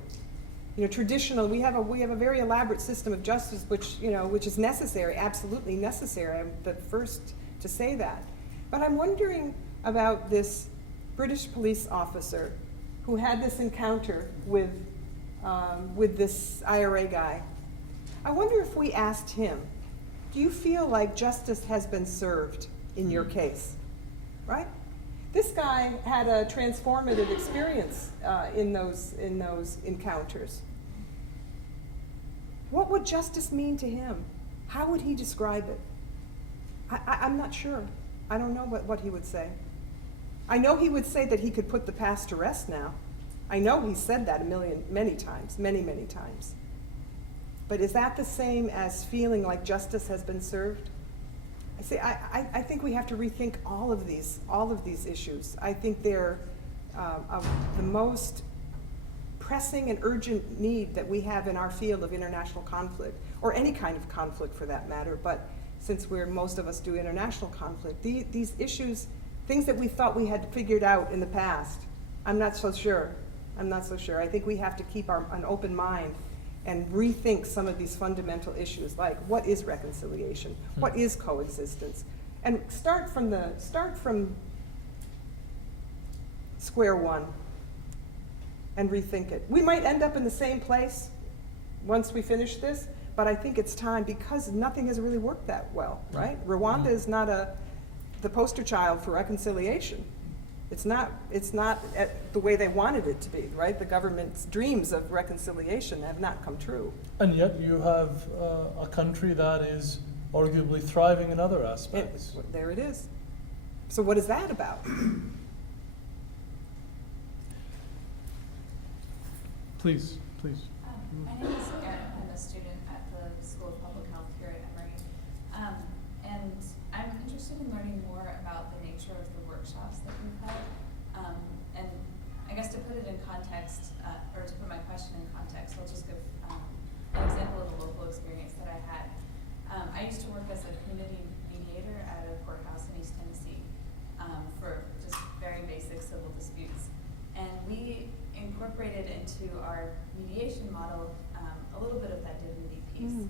Traditional, we have a very elaborate system of justice, which is necessary, absolutely necessary. I'm the first to say that. But I'm wondering about this British police officer who had this encounter with this IRA guy. I wonder if we asked him, do you feel like justice has been served in your case? Right? This guy had a transformative experience in those encounters. What would justice mean to him? How would he describe it? I'm not sure. I don't know what he would say. I know he would say that he could put the past to rest now. I know he said that many times. But is that the same as feeling like justice has been served? I think we have to rethink all of these issues. I think they're of the most pressing and urgent need that we have in our field of international conflict, or any kind of conflict for that matter. But since most of us do international conflict, these issues, things that we thought we had figured out in the past, I'm not so sure. I think we have to keep an open mind and rethink some of these fundamental issues, like what is reconciliation, what is coexistence, and start from square one and rethink it. We might end up in the same place once we finish this, but I think it's time, because nothing has really worked that well, right? Rwanda is not the poster child for reconciliation. It's not the way they wanted it to be, right? The government's dreams of reconciliation have not come true. And yet you have a country that is arguably thriving in other aspects. There it is. So what is that about? Please. My name is Erin. I'm a student at the School of Public Health here at Emory. And I'm interested in learning more about the nature of the workshops that you've had. And I guess to put it in context, or to put my question in context, I'll just give an example of a local experience that I had. I used to work as a community mediator at a courthouse in East Tennessee for just very basic civil disputes. And we incorporated into our mediation model a little bit of that dignity piece.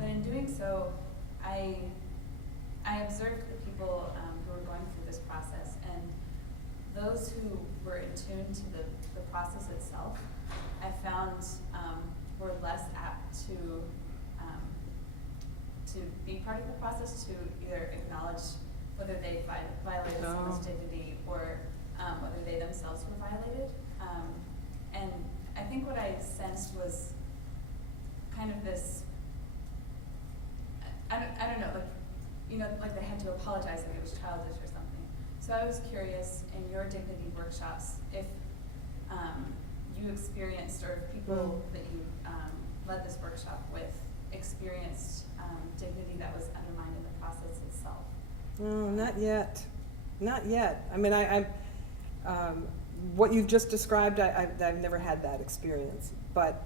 But in doing so, I observed the people who were going through this process, and those who were in tune to the process itself, I found were less apt to be part of the process, to either acknowledge whether they violated someone's dignity or whether they themselves were violated. And I think what I sensed was kind of this, I don't know, like they had to apologize, like it was childish or something. So I was curious, in your dignity workshops, if you experienced, or if people that you led this workshop with experienced dignity that was undermined in the process itself. Oh, not yet. Not yet. I mean, what you've just described, I've never had that experience. But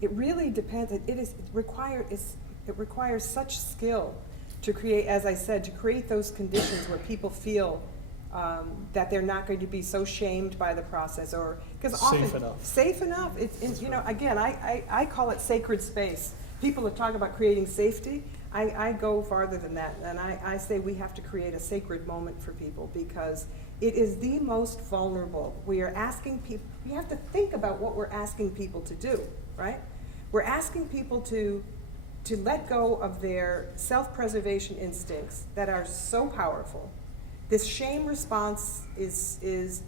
it really depends. It requires such skill to create, as I said, to create those conditions where people feel that they're not going to be so shamed by the process, or because often safe enough. It's again, I call it sacred space. People that talk about creating safety, I go farther than that, and I say we have to create a sacred moment for people, because it is the most vulnerable. We are asking people, we have to think about what we're asking people to do, right? We're asking people to let go of their self-preservation instincts that are so powerful. This shame response it's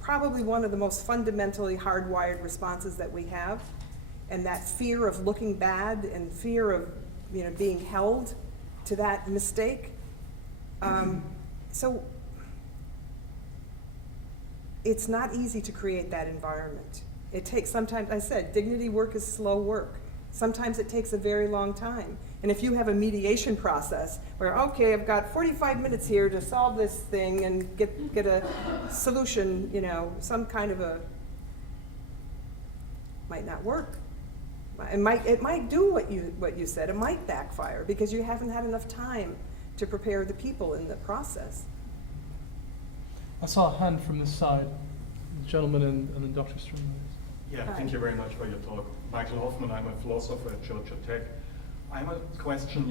probably one of the most fundamentally hardwired responses that we have, and that fear of looking bad and fear of being held to that mistake. So it's not easy to create that environment. It takes sometimes, I said, dignity work is slow work. Sometimes it takes a very long time. And if you have a mediation process where, okay, I've got 45 minutes here to solve this thing and get a solution, some kind of might not work. It might do what you said. It might backfire because you haven't had enough time to prepare the people in the process. I saw a hand from this side, the gentleman and then Dr. Strum. Yeah, thank you very much for your talk. Michael Hoffman, I'm a philosopher at Georgia Tech. I have a question,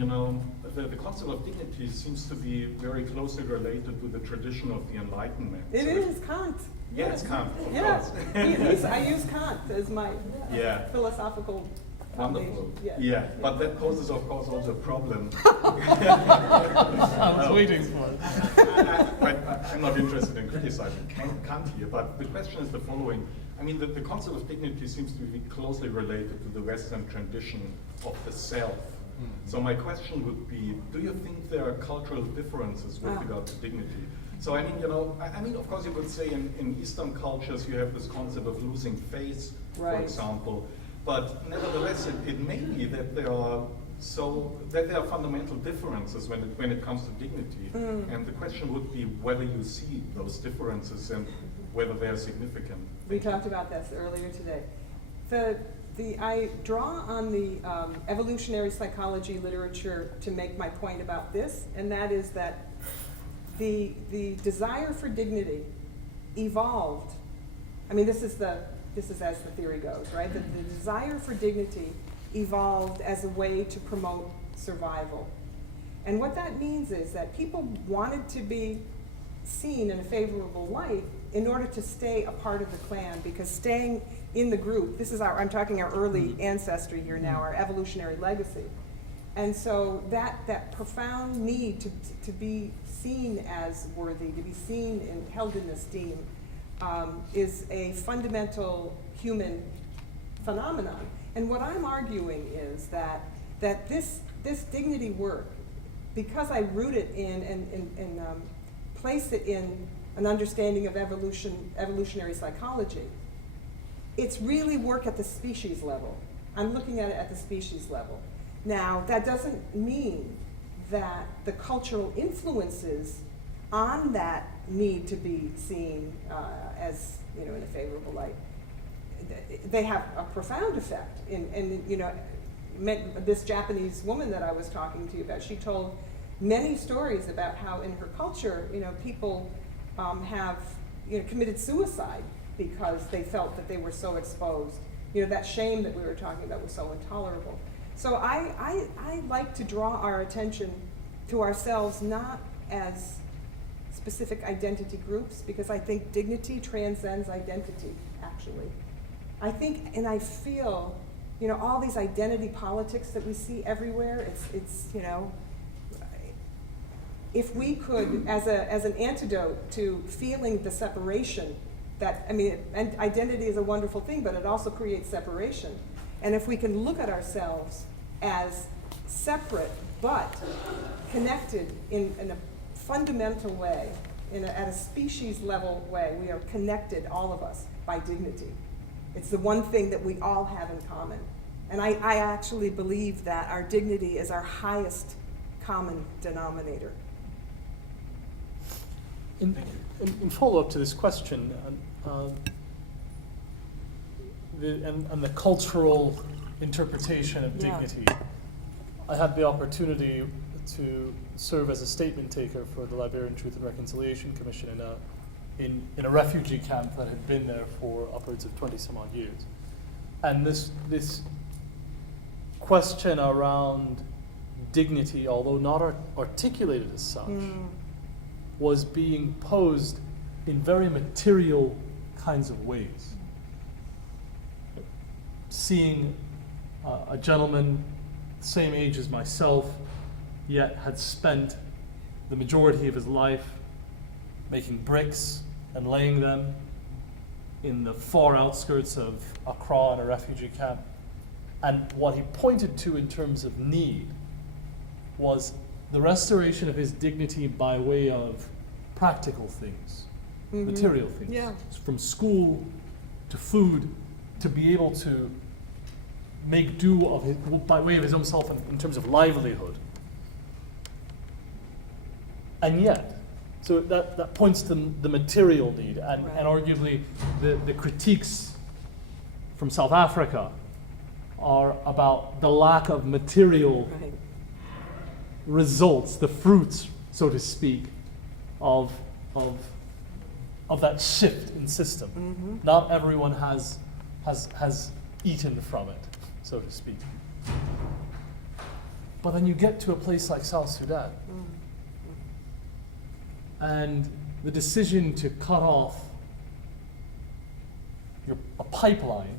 the concept of dignity seems to be very closely related to the tradition of the Enlightenment. It is Kant. Yeah, it's Kant. Yeah, I use Kant as my philosophical Wonderful. foundation. Yeah, but that poses, of course, also a problem. I was waiting for it. I'm not interested in criticizing Kant here, but the question is the following. I mean, the concept of dignity seems to be closely related to the Western tradition of the self. So my question would be, do you think there are cultural differences with regard to dignity? So I mean, of course you could say in Eastern cultures you have this concept of losing face, for example. But nevertheless, it may be that there are fundamental differences when it comes to dignity. And the question would be whether you see those differences and whether they are significant. We talked about this earlier today. I draw on the evolutionary psychology literature to make my point about this, and that is that the desire for dignity evolved. I mean, this is as the theory goes, right? The desire for dignity evolved as a way to promote survival. And what that means is that people wanted to be seen in a favorable light in order to stay a part of the clan, because staying in the group, I'm talking our early ancestry here now, our evolutionary legacy. And so that profound need to be seen as worthy, to be seen and held in esteem, is a fundamental human phenomenon. And what I'm arguing is that this dignity work, because I root it in and place it in an understanding of evolutionary psychology, it's really work at the species level. I'm looking at it at the species level. Now, that doesn't mean that the cultural influences on that need to be seen as, in a favorable light, they have a profound effect. This Japanese woman that I was talking to you about, she told many stories about how in her culture, people have committed suicide because they felt that they were so exposed. That shame that we were talking about was so intolerable. So I like to draw our attention to ourselves not as specific identity groups, because I think dignity transcends identity, actually. I think and I feel, all these identity politics that we see everywhere, it's if we could, as an antidote to feeling the separation, and identity is a wonderful thing, but it also creates separation. And if we can look at ourselves as separate but connected in a fundamental way, at a species level way, we are connected, all of us, by dignity. It's the one thing that we all have in common. And I actually believe that our dignity is our highest common denominator. In follow-up to this question, and the cultural interpretation of dignity, I had the opportunity to serve as a statement taker for the Liberian Truth and Reconciliation Commission in a refugee camp that had been there for upwards of 20 some odd years. And this question around dignity, although not articulated as such, was being posed in very material kinds of ways. Seeing a gentleman the same age as myself, yet had spent the majority of his life making bricks and laying them in the far outskirts of Accra in a refugee camp. And what he pointed to in terms of need was the restoration of his dignity by way of practical things, material things, from school to food, to be able to make do of his, by way of his own self in terms of livelihood. And yet, so that points to the material need, and arguably the critiques from South Africa are about the lack of material results, the fruits, so to speak, of that shift in system. Not everyone has eaten from it, so to speak. But then you get to a place like South Sudan, and the decision to cut off a pipeline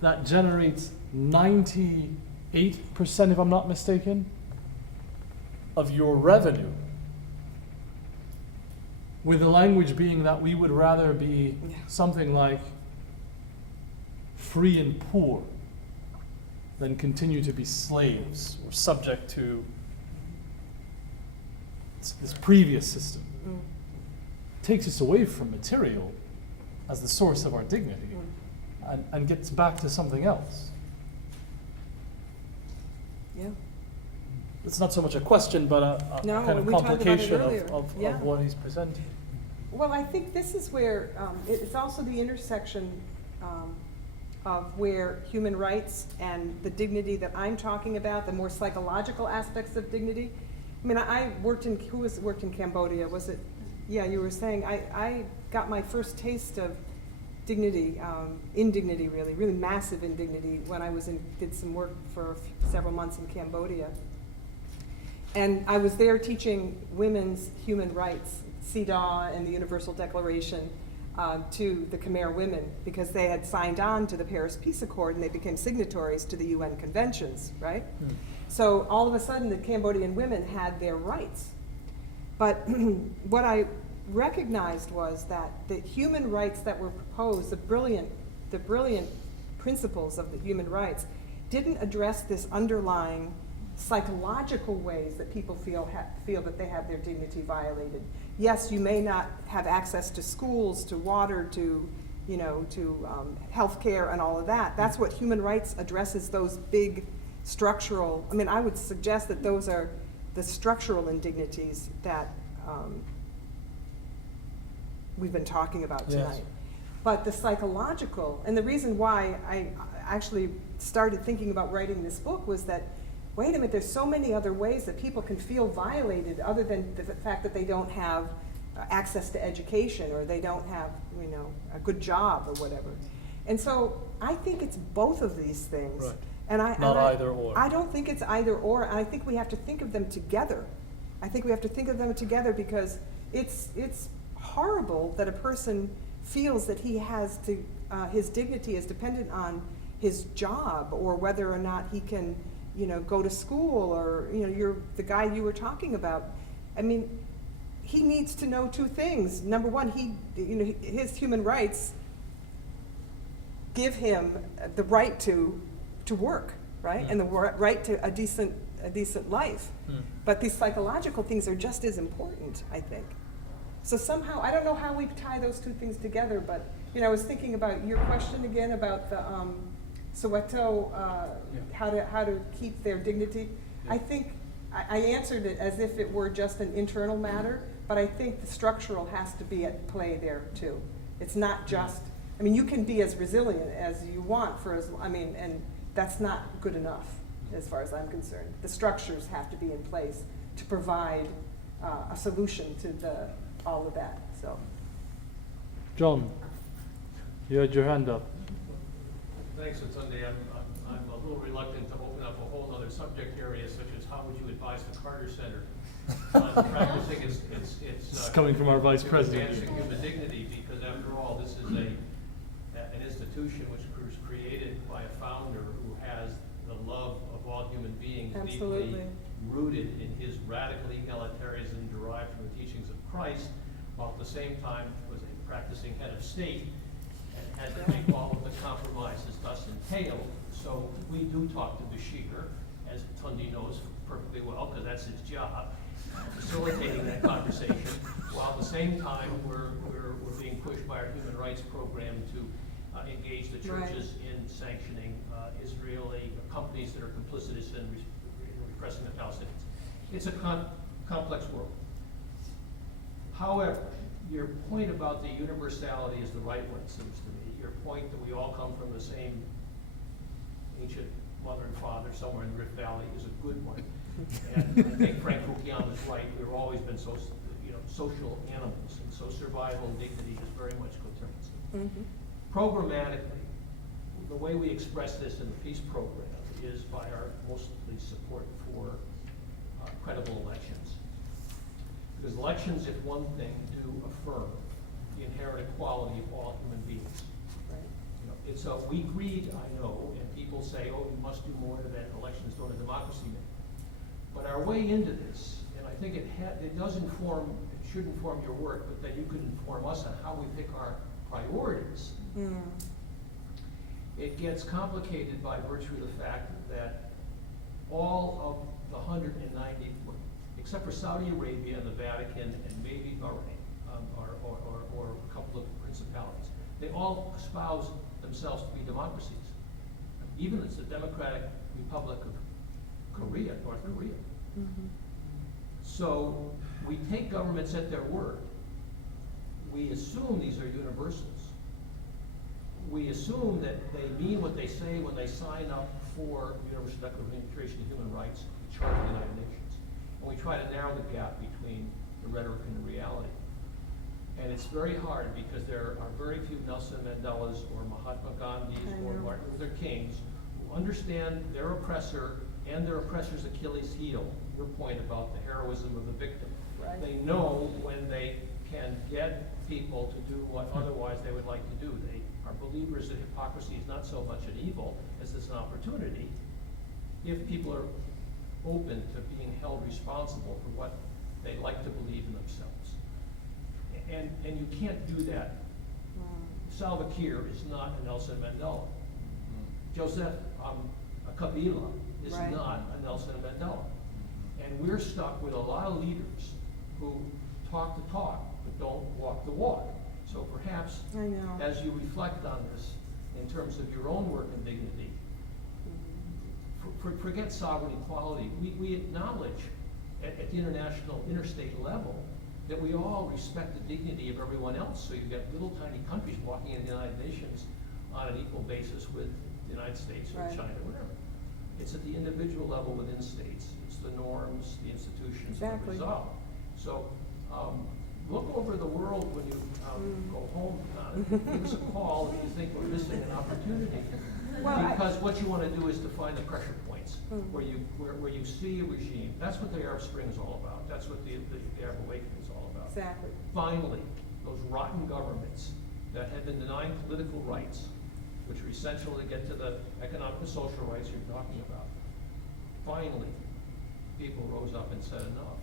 that generates 98%, if I'm not mistaken, of your revenue, with the language being that we would rather be something like free and poor than continue to be slaves or subject to this previous system. Takes us away from material as the source of our dignity and gets back to something else. It's not so much a question, but a kind of complication of what he's presenting. Well, I think this is where it's also the intersection of where human rights and the dignity that I'm talking about, the more psychological aspects of dignity. I mean, I worked in Cambodia? Was it? Yeah, you were saying I got my first taste of dignity, indignity, really massive indignity when I did some work for several months in Cambodia. And I was there teaching women's human rights, CEDAW and the Universal Declaration, to the Khmer women, because they had signed on to the Paris Peace Accord and they became signatories to the UN conventions, right? So all of a sudden, the Cambodian women had their rights. But what I recognized was that the human rights that were proposed, the brilliant principles of the human rights, didn't address this underlying psychological ways that people feel that they have their dignity violated. Yes, you may not have access to schools, to water, to health care and all of that. That's what human rights addresses, those big structural, I mean, I would suggest that those are the structural indignities that we've been talking about tonight. Yes. But the psychological, and the reason why I actually started thinking about writing this book was that, wait a minute, there's so many other ways that people can feel violated other than the fact that they don't have access to education or they don't have, a good job or whatever. And so I think it's both of these things. Right. Not either or. I don't think it's either or, and I think we have to think of them together. I think we have to think of them together because it's horrible that a person feels that he has to, his dignity is dependent on his job or whether or not he can, go to school or, you're the guy you were talking about. I mean, he needs to know two things. Number one, his human rights give him the right to work, right? And the right to a decent life. But these psychological things are just as important, I think. So somehow, I don't know how we tie those two things together, but I was thinking about your question again about the Soweto, how to keep their dignity. I think I answered it as if it were just an internal matter, but I think the structural has to be at play there too. It's not just, you can be as resilient as you want and that's not good enough as far as I'm concerned. The structures have to be in place to provide a solution to all of that, so. John, you had your hand up. Thanks, Sunday. I'm a little reluctant to open up a whole other subject area such as how would you advise the Carter Center on practicing its coming from our Vice President. Advancing human dignity, because after all, this is an institution which was created by a founder who has the love of all human beings deeply rooted in his radical egalitarianism derived from the teachings of Christ, while at the same time was a practicing head of state and had to make all of the compromises thus entailed. So we do talk to Bashir, as Tundi knows perfectly well, because that's his job, facilitating that conversation, while at the same time we're being pushed by our human rights program to engage the churches in sanctioning Israeli companies that are complicitous in repressing the Palestinians. It's a complex world. However, your point about the universality is the right one, it seems to me. Your point that we all come from the same ancient mother and father somewhere in the Rift Valley is a good one. And I think Frank Fukuyama is right. We've always been social animals, and so survival and dignity is very much coterminous. Programmatically, the way we express this in the peace program is by our mostly support for credible elections. Because elections, if one thing, do affirm the inherent equality of all human beings. We greed, I know, and people say, oh, you must do more than elections don't a democracy make. But our way into this, and I think it does inform, it should inform your work, but that you can inform us on how we pick our priorities. It gets complicated by virtue of the fact that all of the 190, except for Saudi Arabia and the Vatican and maybe Bahrain, or a couple of principalities, they all espouse themselves to be democracies. Even it's the Democratic Republic of Korea, North Korea. So we take governments at their word. We assume these are universals. We assume that they mean what they say when they sign up for the Universal Declaration of Human Rights, the Charter of the United Nations. And we try to narrow the gap between the rhetoric and the reality. And it's very hard because there are very few Nelson Mandelas or Mahatma Gandhis or Martin Luther Kings who understand their oppressor and their oppressor's Achilles heel, your point about the heroism of the victim. Right. They know when they can get people to do what otherwise they would like to do. They are believers that hypocrisy is not so much an evil as it's an opportunity if people are open to being held responsible for what they like to believe in themselves. And you can't do that. Salva Kiir is not a Nelson Mandela. Joseph Kabila is Right. not a Nelson Mandela. And we're stuck with a lot of leaders who talk the talk, but don't walk the walk. So perhaps, I know. as you reflect on this, in terms of your own work and dignity, forget sovereign equality. We acknowledge at the international, interstate level that we all respect the dignity of everyone else. So you've got little tiny countries walking in the United Nations on an equal basis with the United States or Right. China, whatever. It's at the individual level within states. It's the norms, the institutions that Exactly. resolve. So look over the world when you go home, give us a call if you think we're missing an opportunity. Well, Because what you want to do is to find the pressure points where you see a regime. That's what the Arab Spring is all about. That's what the Arab Awakening is all about. Exactly. Finally, those rotten governments that have been denying political rights, which are essential to get to the economic and social rights you're talking about, finally, people rose up and said enough.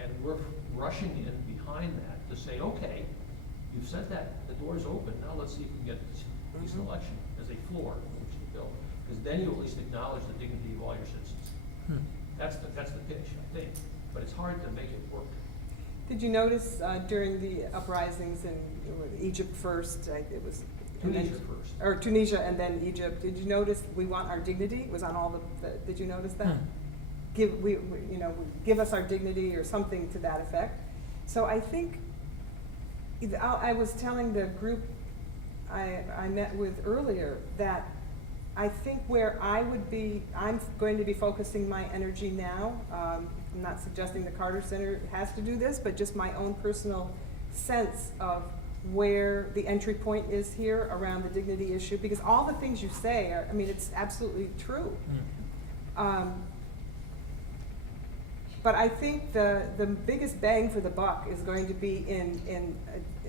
And we're rushing in behind that to say, okay, you've said that, the door's open, now let's see if we can get this election as a floor in which to build. Because then you at least acknowledge the dignity of all your citizens. That's the pitch, I think. But it's hard to make it work. Did you notice during the uprisings in Egypt first, it was Tunisia first. or Tunisia and then Egypt? Did you notice we want our dignity? It was on all the did you notice that? Give us our dignity or something to that effect. So I think I was telling the group I met with earlier that I think where I'm going to be focusing my energy now. I'm not suggesting the Carter Center has to do this, but just my own personal sense of where the entry point is here around the dignity issue, because all the things you say are, it's absolutely true. But I think the biggest bang for the buck is going to be in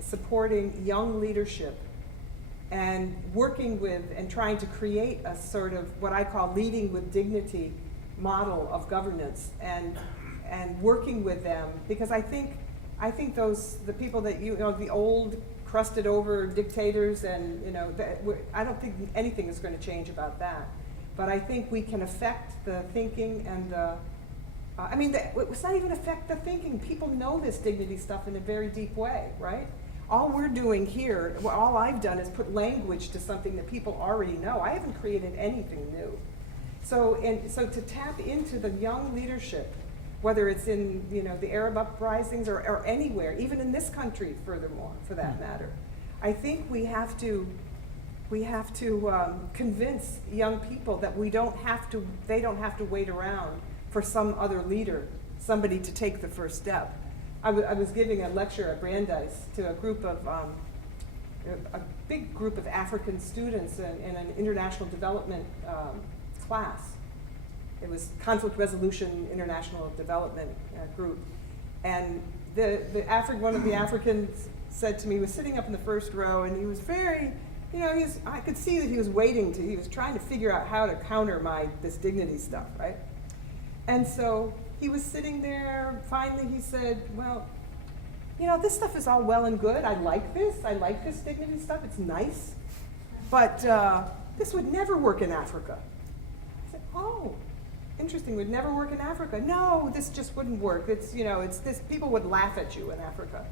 supporting young leadership and working with and trying to create a sort of what I call leading with dignity model of governance and working with them, because I think the people that the old crusted over dictators and I don't think anything is going to change about that, but I think we can affect the thinking and it's not even affect the thinking. People know this dignity stuff in a very deep way, right? All we're doing here, all I've done is put language to something that people already know. I haven't created anything new. So to tap into the young leadership, whether it's in the Arab uprisings or anywhere, even in this country, furthermore, for that matter, I think we have to convince young people that they don't have to wait around for some other leader, somebody to take the first step. I was giving a lecture at Brandeis to a group of a big group of African students in an international development class. It was conflict resolution, international development group, and one of the Africans said to me, he was sitting up in the first row, and he was very, I could see that he was he was trying to figure out how to counter this dignity stuff, right? And so he was sitting there, finally he said, well, this stuff is all well and good. I like this dignity stuff, it's nice. But this would never work in Africa. I said, oh, interesting, would never work in Africa. No, this just wouldn't work. It's this, people would laugh at you in Africa.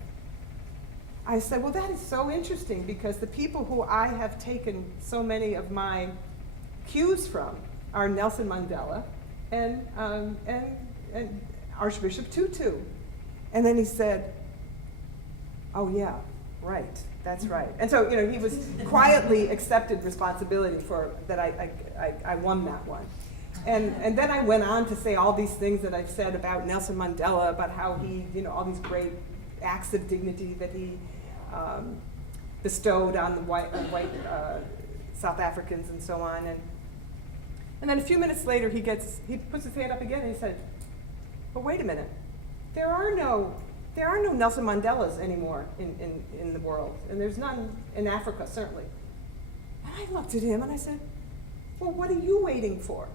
I said, well, that is so interesting, because the people who I have taken so many of my cues from are Nelson Mandela and Archbishop Tutu. And then he said, oh yeah, right, that's right. And so, he was quietly accepted responsibility for that I won that one. And then I went on to say all these things that I've said about Nelson Mandela, about how he, all these great acts of dignity that he bestowed on the white South Africans and so on. And then a few minutes later, he puts his hand up again and he said, but wait a minute, there are no Nelson Mandelas anymore in the world, and there's none in Africa, certainly. And I looked at him and I said, well, what are you waiting for?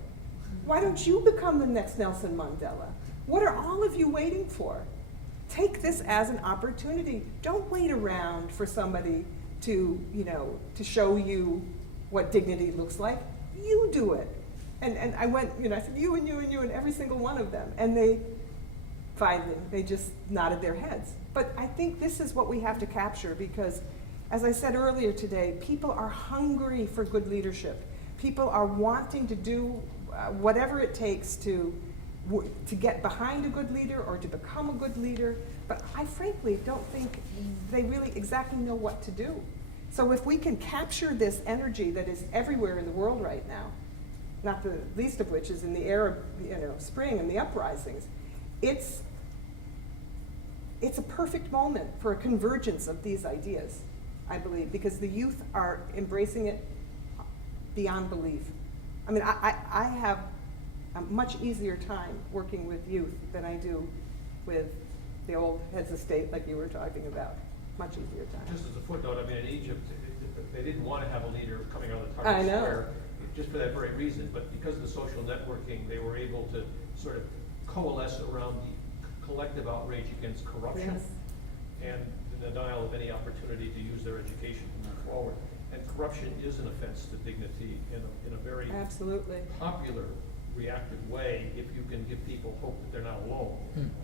Why don't you become the next Nelson Mandela? What are all of you waiting for? Take this as an opportunity. Don't wait around for somebody to, to show you what dignity looks like. You do it. And I went, I said, you and you and you and every single one of them. And they just nodded their heads. But I think this is what we have to capture because, as I said earlier today, people are hungry for good leadership. People are wanting to do whatever it takes to get behind a good leader or to become a good leader. But I frankly don't think they really exactly know what to do. So if we can capture this energy that is everywhere in the world right now, not the least of which is in the Arab Spring and the uprisings, it's a perfect moment for a convergence of these ideas, I believe, because the youth are embracing it beyond belief. I mean, I have a much easier time working with youth than I do with the old heads of state like you were talking about. Much easier time. Just as a footnote, I mean, in Egypt, they didn't want to have a leader coming out of the I Tahrir know. Square, just for that very reason. But because of the social networking, they were able to sort of coalesce around the collective outrage against corruption Yes. and the denial of any opportunity to use their education to move forward. And corruption is an offense to dignity in a very Absolutely. popular, reactive way if you can give people hope that they're not alone.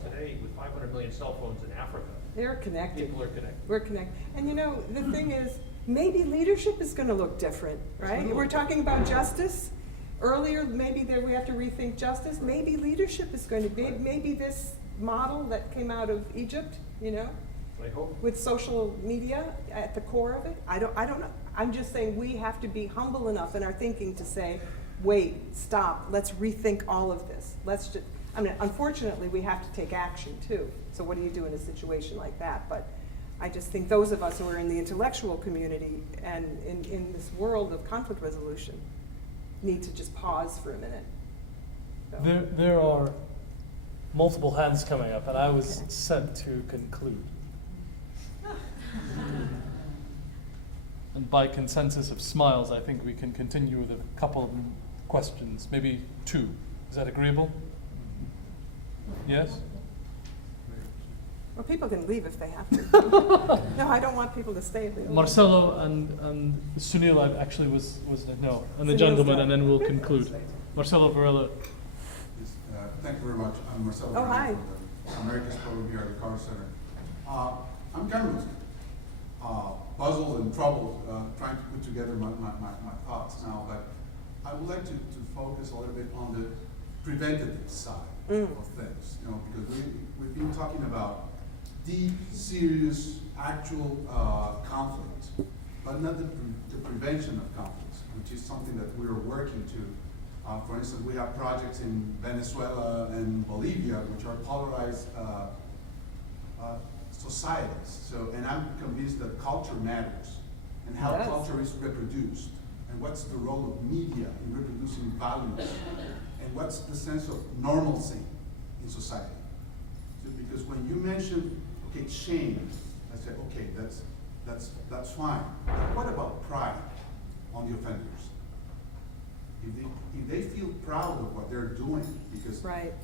Today, with 500 million cell phones in Africa, They're connected. people are connected. We're connected. And the thing is, maybe leadership is going to look different, right? We're talking about justice. Earlier, maybe we have to rethink justice. Maybe leadership is going to be, maybe this model that came out of Egypt, I hope. with social media at the core of it. I don't know. I'm just saying we have to be humble enough in our thinking to say, wait, stop, let's rethink all of this. Unfortunately, we have to take action too. So what do you do in a situation like that? But I just think those of us who are in the intellectual community and in this world of conflict resolution need to just pause for a minute. So. There are multiple hands coming up, and I was set to conclude. And by consensus of smiles, I think we can continue with a couple of questions, maybe two. Is that agreeable? Yes? Well, people can leave if they have to. No, I don't want people to stay if they don't. Marcelo and Sunil actually was no, and the Sunil's gentleman, done. and then we'll conclude. Marcelo Varela. Yes, thank you very much. I'm Marcelo Oh, hi. from the Americas Program here at the Carter Center. I'm kind of puzzled and troubled trying to put together my thoughts now, but I would like to focus a little bit on the preventative side of things, because we've been talking about deep, serious, actual conflict, but not the prevention of conflicts, which is something that we're working to. For instance, we have projects in Venezuela and Bolivia, which are polarized societies. And I'm convinced that culture matters, and how culture is reproduced, and what's the role of media in reproducing values, and what's the sense of normalcy in society. So, because when you mention, okay, shame, I said, okay, that's fine. But what about pride on the offenders? If they feel proud of what they're doing, because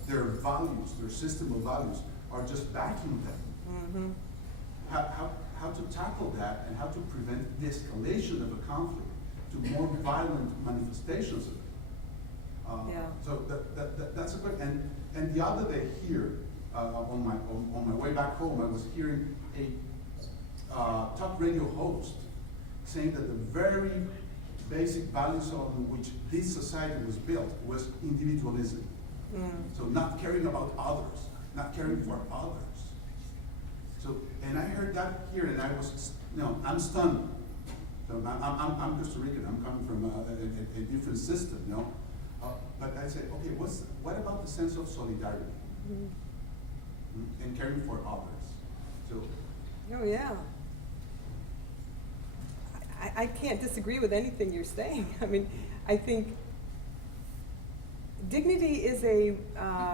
their values, their system of values, are just backing them. How to tackle that, and how to prevent the escalation of a conflict to more violent manifestations of it. So that's a good. And the other day here, on my way back home, I was hearing a talk radio host saying that the very basic values on which this society was built was individualism. So not caring about others, not caring for others. So, and I heard that here, and I was, I'm stunned. So I'm Costa Rican. I'm coming from a different system, But I said, okay, what about the sense of solidarity and caring for others? So. Oh yeah. I can't disagree with anything you're saying. I mean, I think dignity is a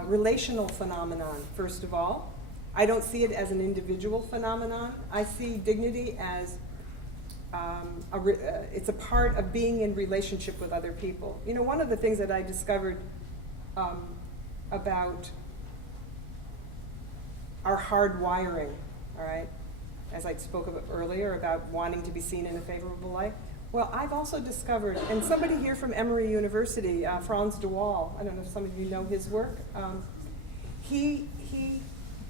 relational phenomenon, first of all. I don't see it as an individual phenomenon. I see dignity as it's a part of being in relationship with other people. One of the things that I discovered about our hard wiring, all right? As I spoke of earlier, about wanting to be seen in a favorable light. Well, I've also discovered, and somebody here from Emory University, Franz de Waal, I don't know if some of you know his work, he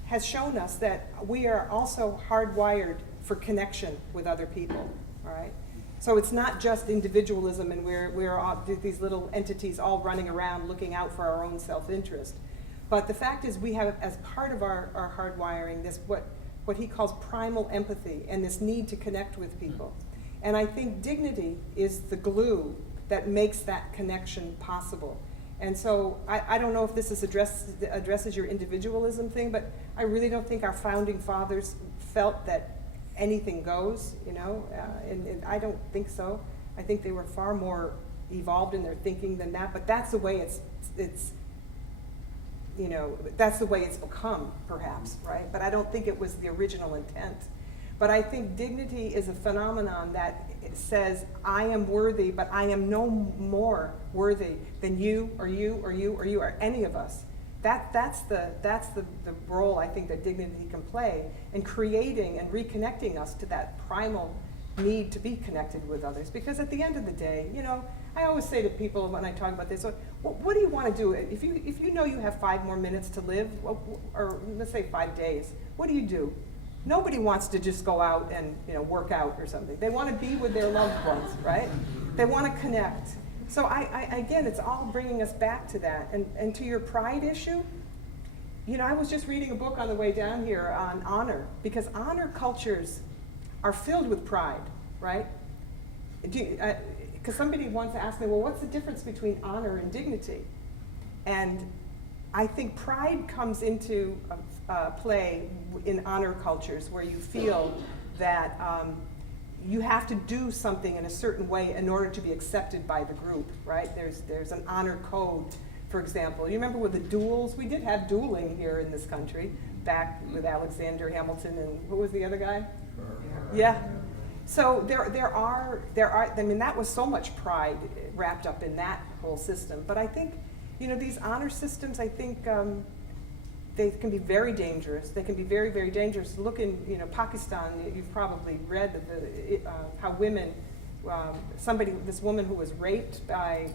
has shown us that we are also hardwired for connection with other people, all right? So it's not just individualism and we're all, these little entities all running around looking out for our own self-interest. But the fact is we have, as part of our hardwiring, this what he calls primal empathy and this need to connect with people. And I think dignity is the glue that makes that connection possible. And so I don't know if this is addresses your individualism thing, but I really don't think our founding fathers felt that anything goes, you know, and I don't think so. I think they were far more evolved in their thinking than that, but that's the way it's you know, that's the way it's become, perhaps, right? But I don't think it was the original intent. But I think dignity is a phenomenon that says, I am worthy, but I am no more worthy than you, or you, or you, or you, or any of us. That's the role I think that dignity can play in creating and reconnecting us to that primal need to be connected with others. Because at the end of the day, you know, I always say to people when I talk about this, what do you want to do? If you know you have 5 more minutes to live, or let's say 5 days, what do? Nobody wants to just go out and, you know, work out or something. They want to be with their loved ones, right? They want to connect. So I again, it's all bringing us back to that. And to your pride issue, you know, I was just reading a book on the way down here on honor, because honor cultures are filled with pride, right? Because somebody once asked me, well, what's the difference between honor and dignity? And I think pride comes into play in honor cultures where you feel that you have to do something in a certain way in order to be accepted by the group, right? There's an honor code, for example. You remember with the duels? We did have dueling here in this country, back with Alexander Hamilton and who was the other guy? Yeah. So there are, I mean, that was so much pride wrapped up in that whole system. But I think, you know, these honor systems, I think they can be very dangerous. They can be very, very dangerous. Look in, you know, Pakistan, you've probably read how women, this woman who was raped by,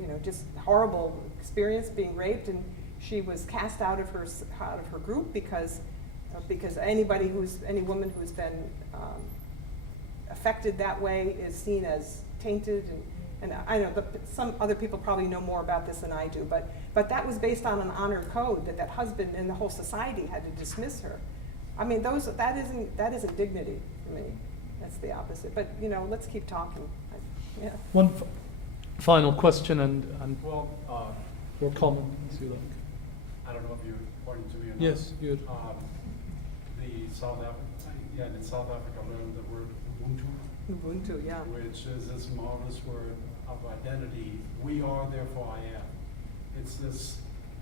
you know, just horrible experience being raped, and she was cast out of her group because any woman who's been affected that way is seen as tainted, and I know some other people probably know more about this than I do, but that was based on an honor code that husband and the whole society had to dismiss her. I mean, that isn't dignity for me. That's the opposite. But you know, let's keep talking. Yeah. One final question and well, or comment, as you like. I don't know if you're pointing to me or not. Yes, good. In South Africa, I learned the word Ubuntu. Ubuntu, yeah. Which is this marvelous word of identity. We are, therefore I am. It's this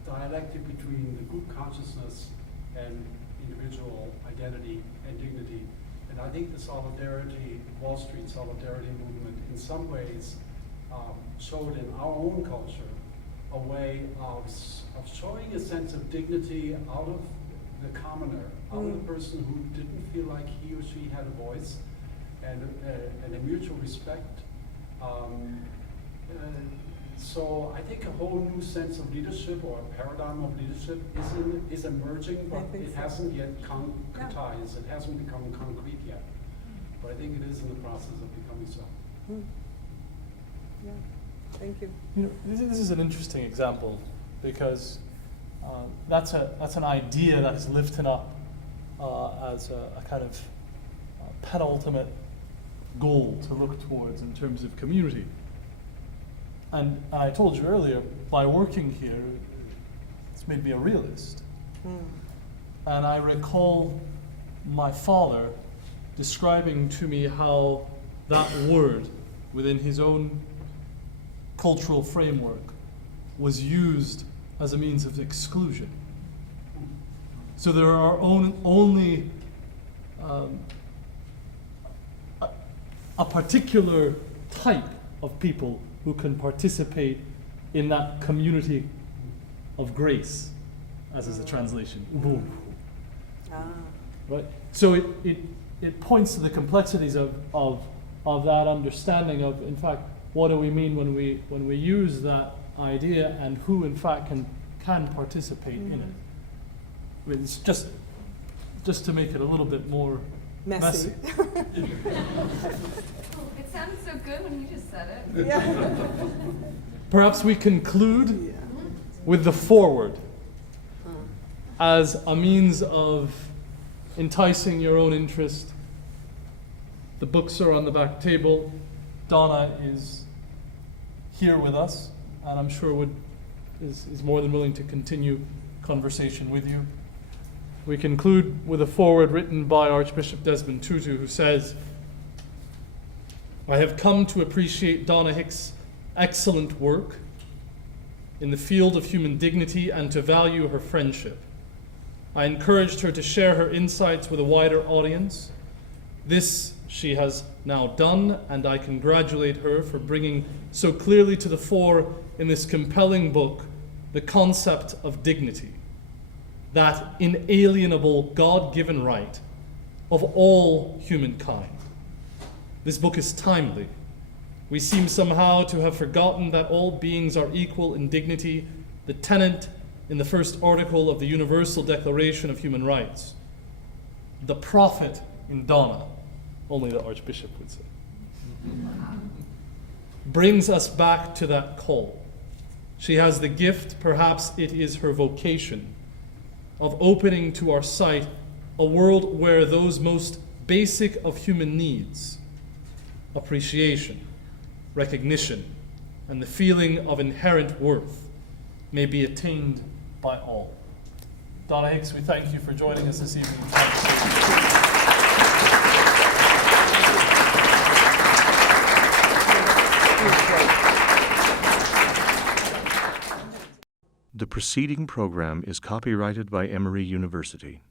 dialectic between the group consciousness and individual identity and dignity. And I think the solidarity, Wall Street solidarity movement, in some ways showed in our own culture a way of showing a sense of dignity out of the commoner, out of the person who didn't feel like he or she had a voice, and a mutual respect. So I think a whole new sense of leadership, or a paradigm of leadership, is emerging, but it hasn't yet concretized. It hasn't become concrete yet. But I think it is in the process of becoming so. Yeah, thank you. You know, this is an interesting example because that's an idea that is lifted up as a kind of penultimate goal to look towards in terms of community. And I told you earlier, by working here, it's made me a realist. And I recall my father describing to me how that word within his own cultural framework was used as a means of exclusion. So there are only a particular type of people who can participate in that community of grace, as is the translation. Right? So it points to the complexities of that understanding of, in fact, what do we mean when we use that idea, and who in fact can participate in it. I mean, it's just to make it a little bit more messy. It sounded so good when you just said it. Yeah. Perhaps we conclude with the foreword as a means of enticing your own interest. The books are on the back table. Donna is here with us, and I'm sure is more than willing to continue conversation with you. We conclude with a foreword written by Archbishop Desmond Tutu, who says, "I have come to appreciate Donna Hicks' excellent work in the field of human dignity and to value her friendship. I encouraged her to share her insights with a wider audience. This she has now done, and I congratulate her for bringing so clearly to the fore in this compelling book the concept of dignity, that inalienable God-given right of all humankind. This book is timely. We seem somehow to have forgotten that all beings are equal in dignity, the tenet in the first article of the Universal Declaration of Human Rights. The prophet in Donna," only the Archbishop would say, "brings us back to that call. She has the gift, perhaps it is her vocation, of opening to our sight a world where those most basic of human needs, appreciation, recognition, and the feeling of inherent worth, may be attained by all." Donna Hicks, we thank you for joining us this evening. The preceding program is copyrighted by Emory University.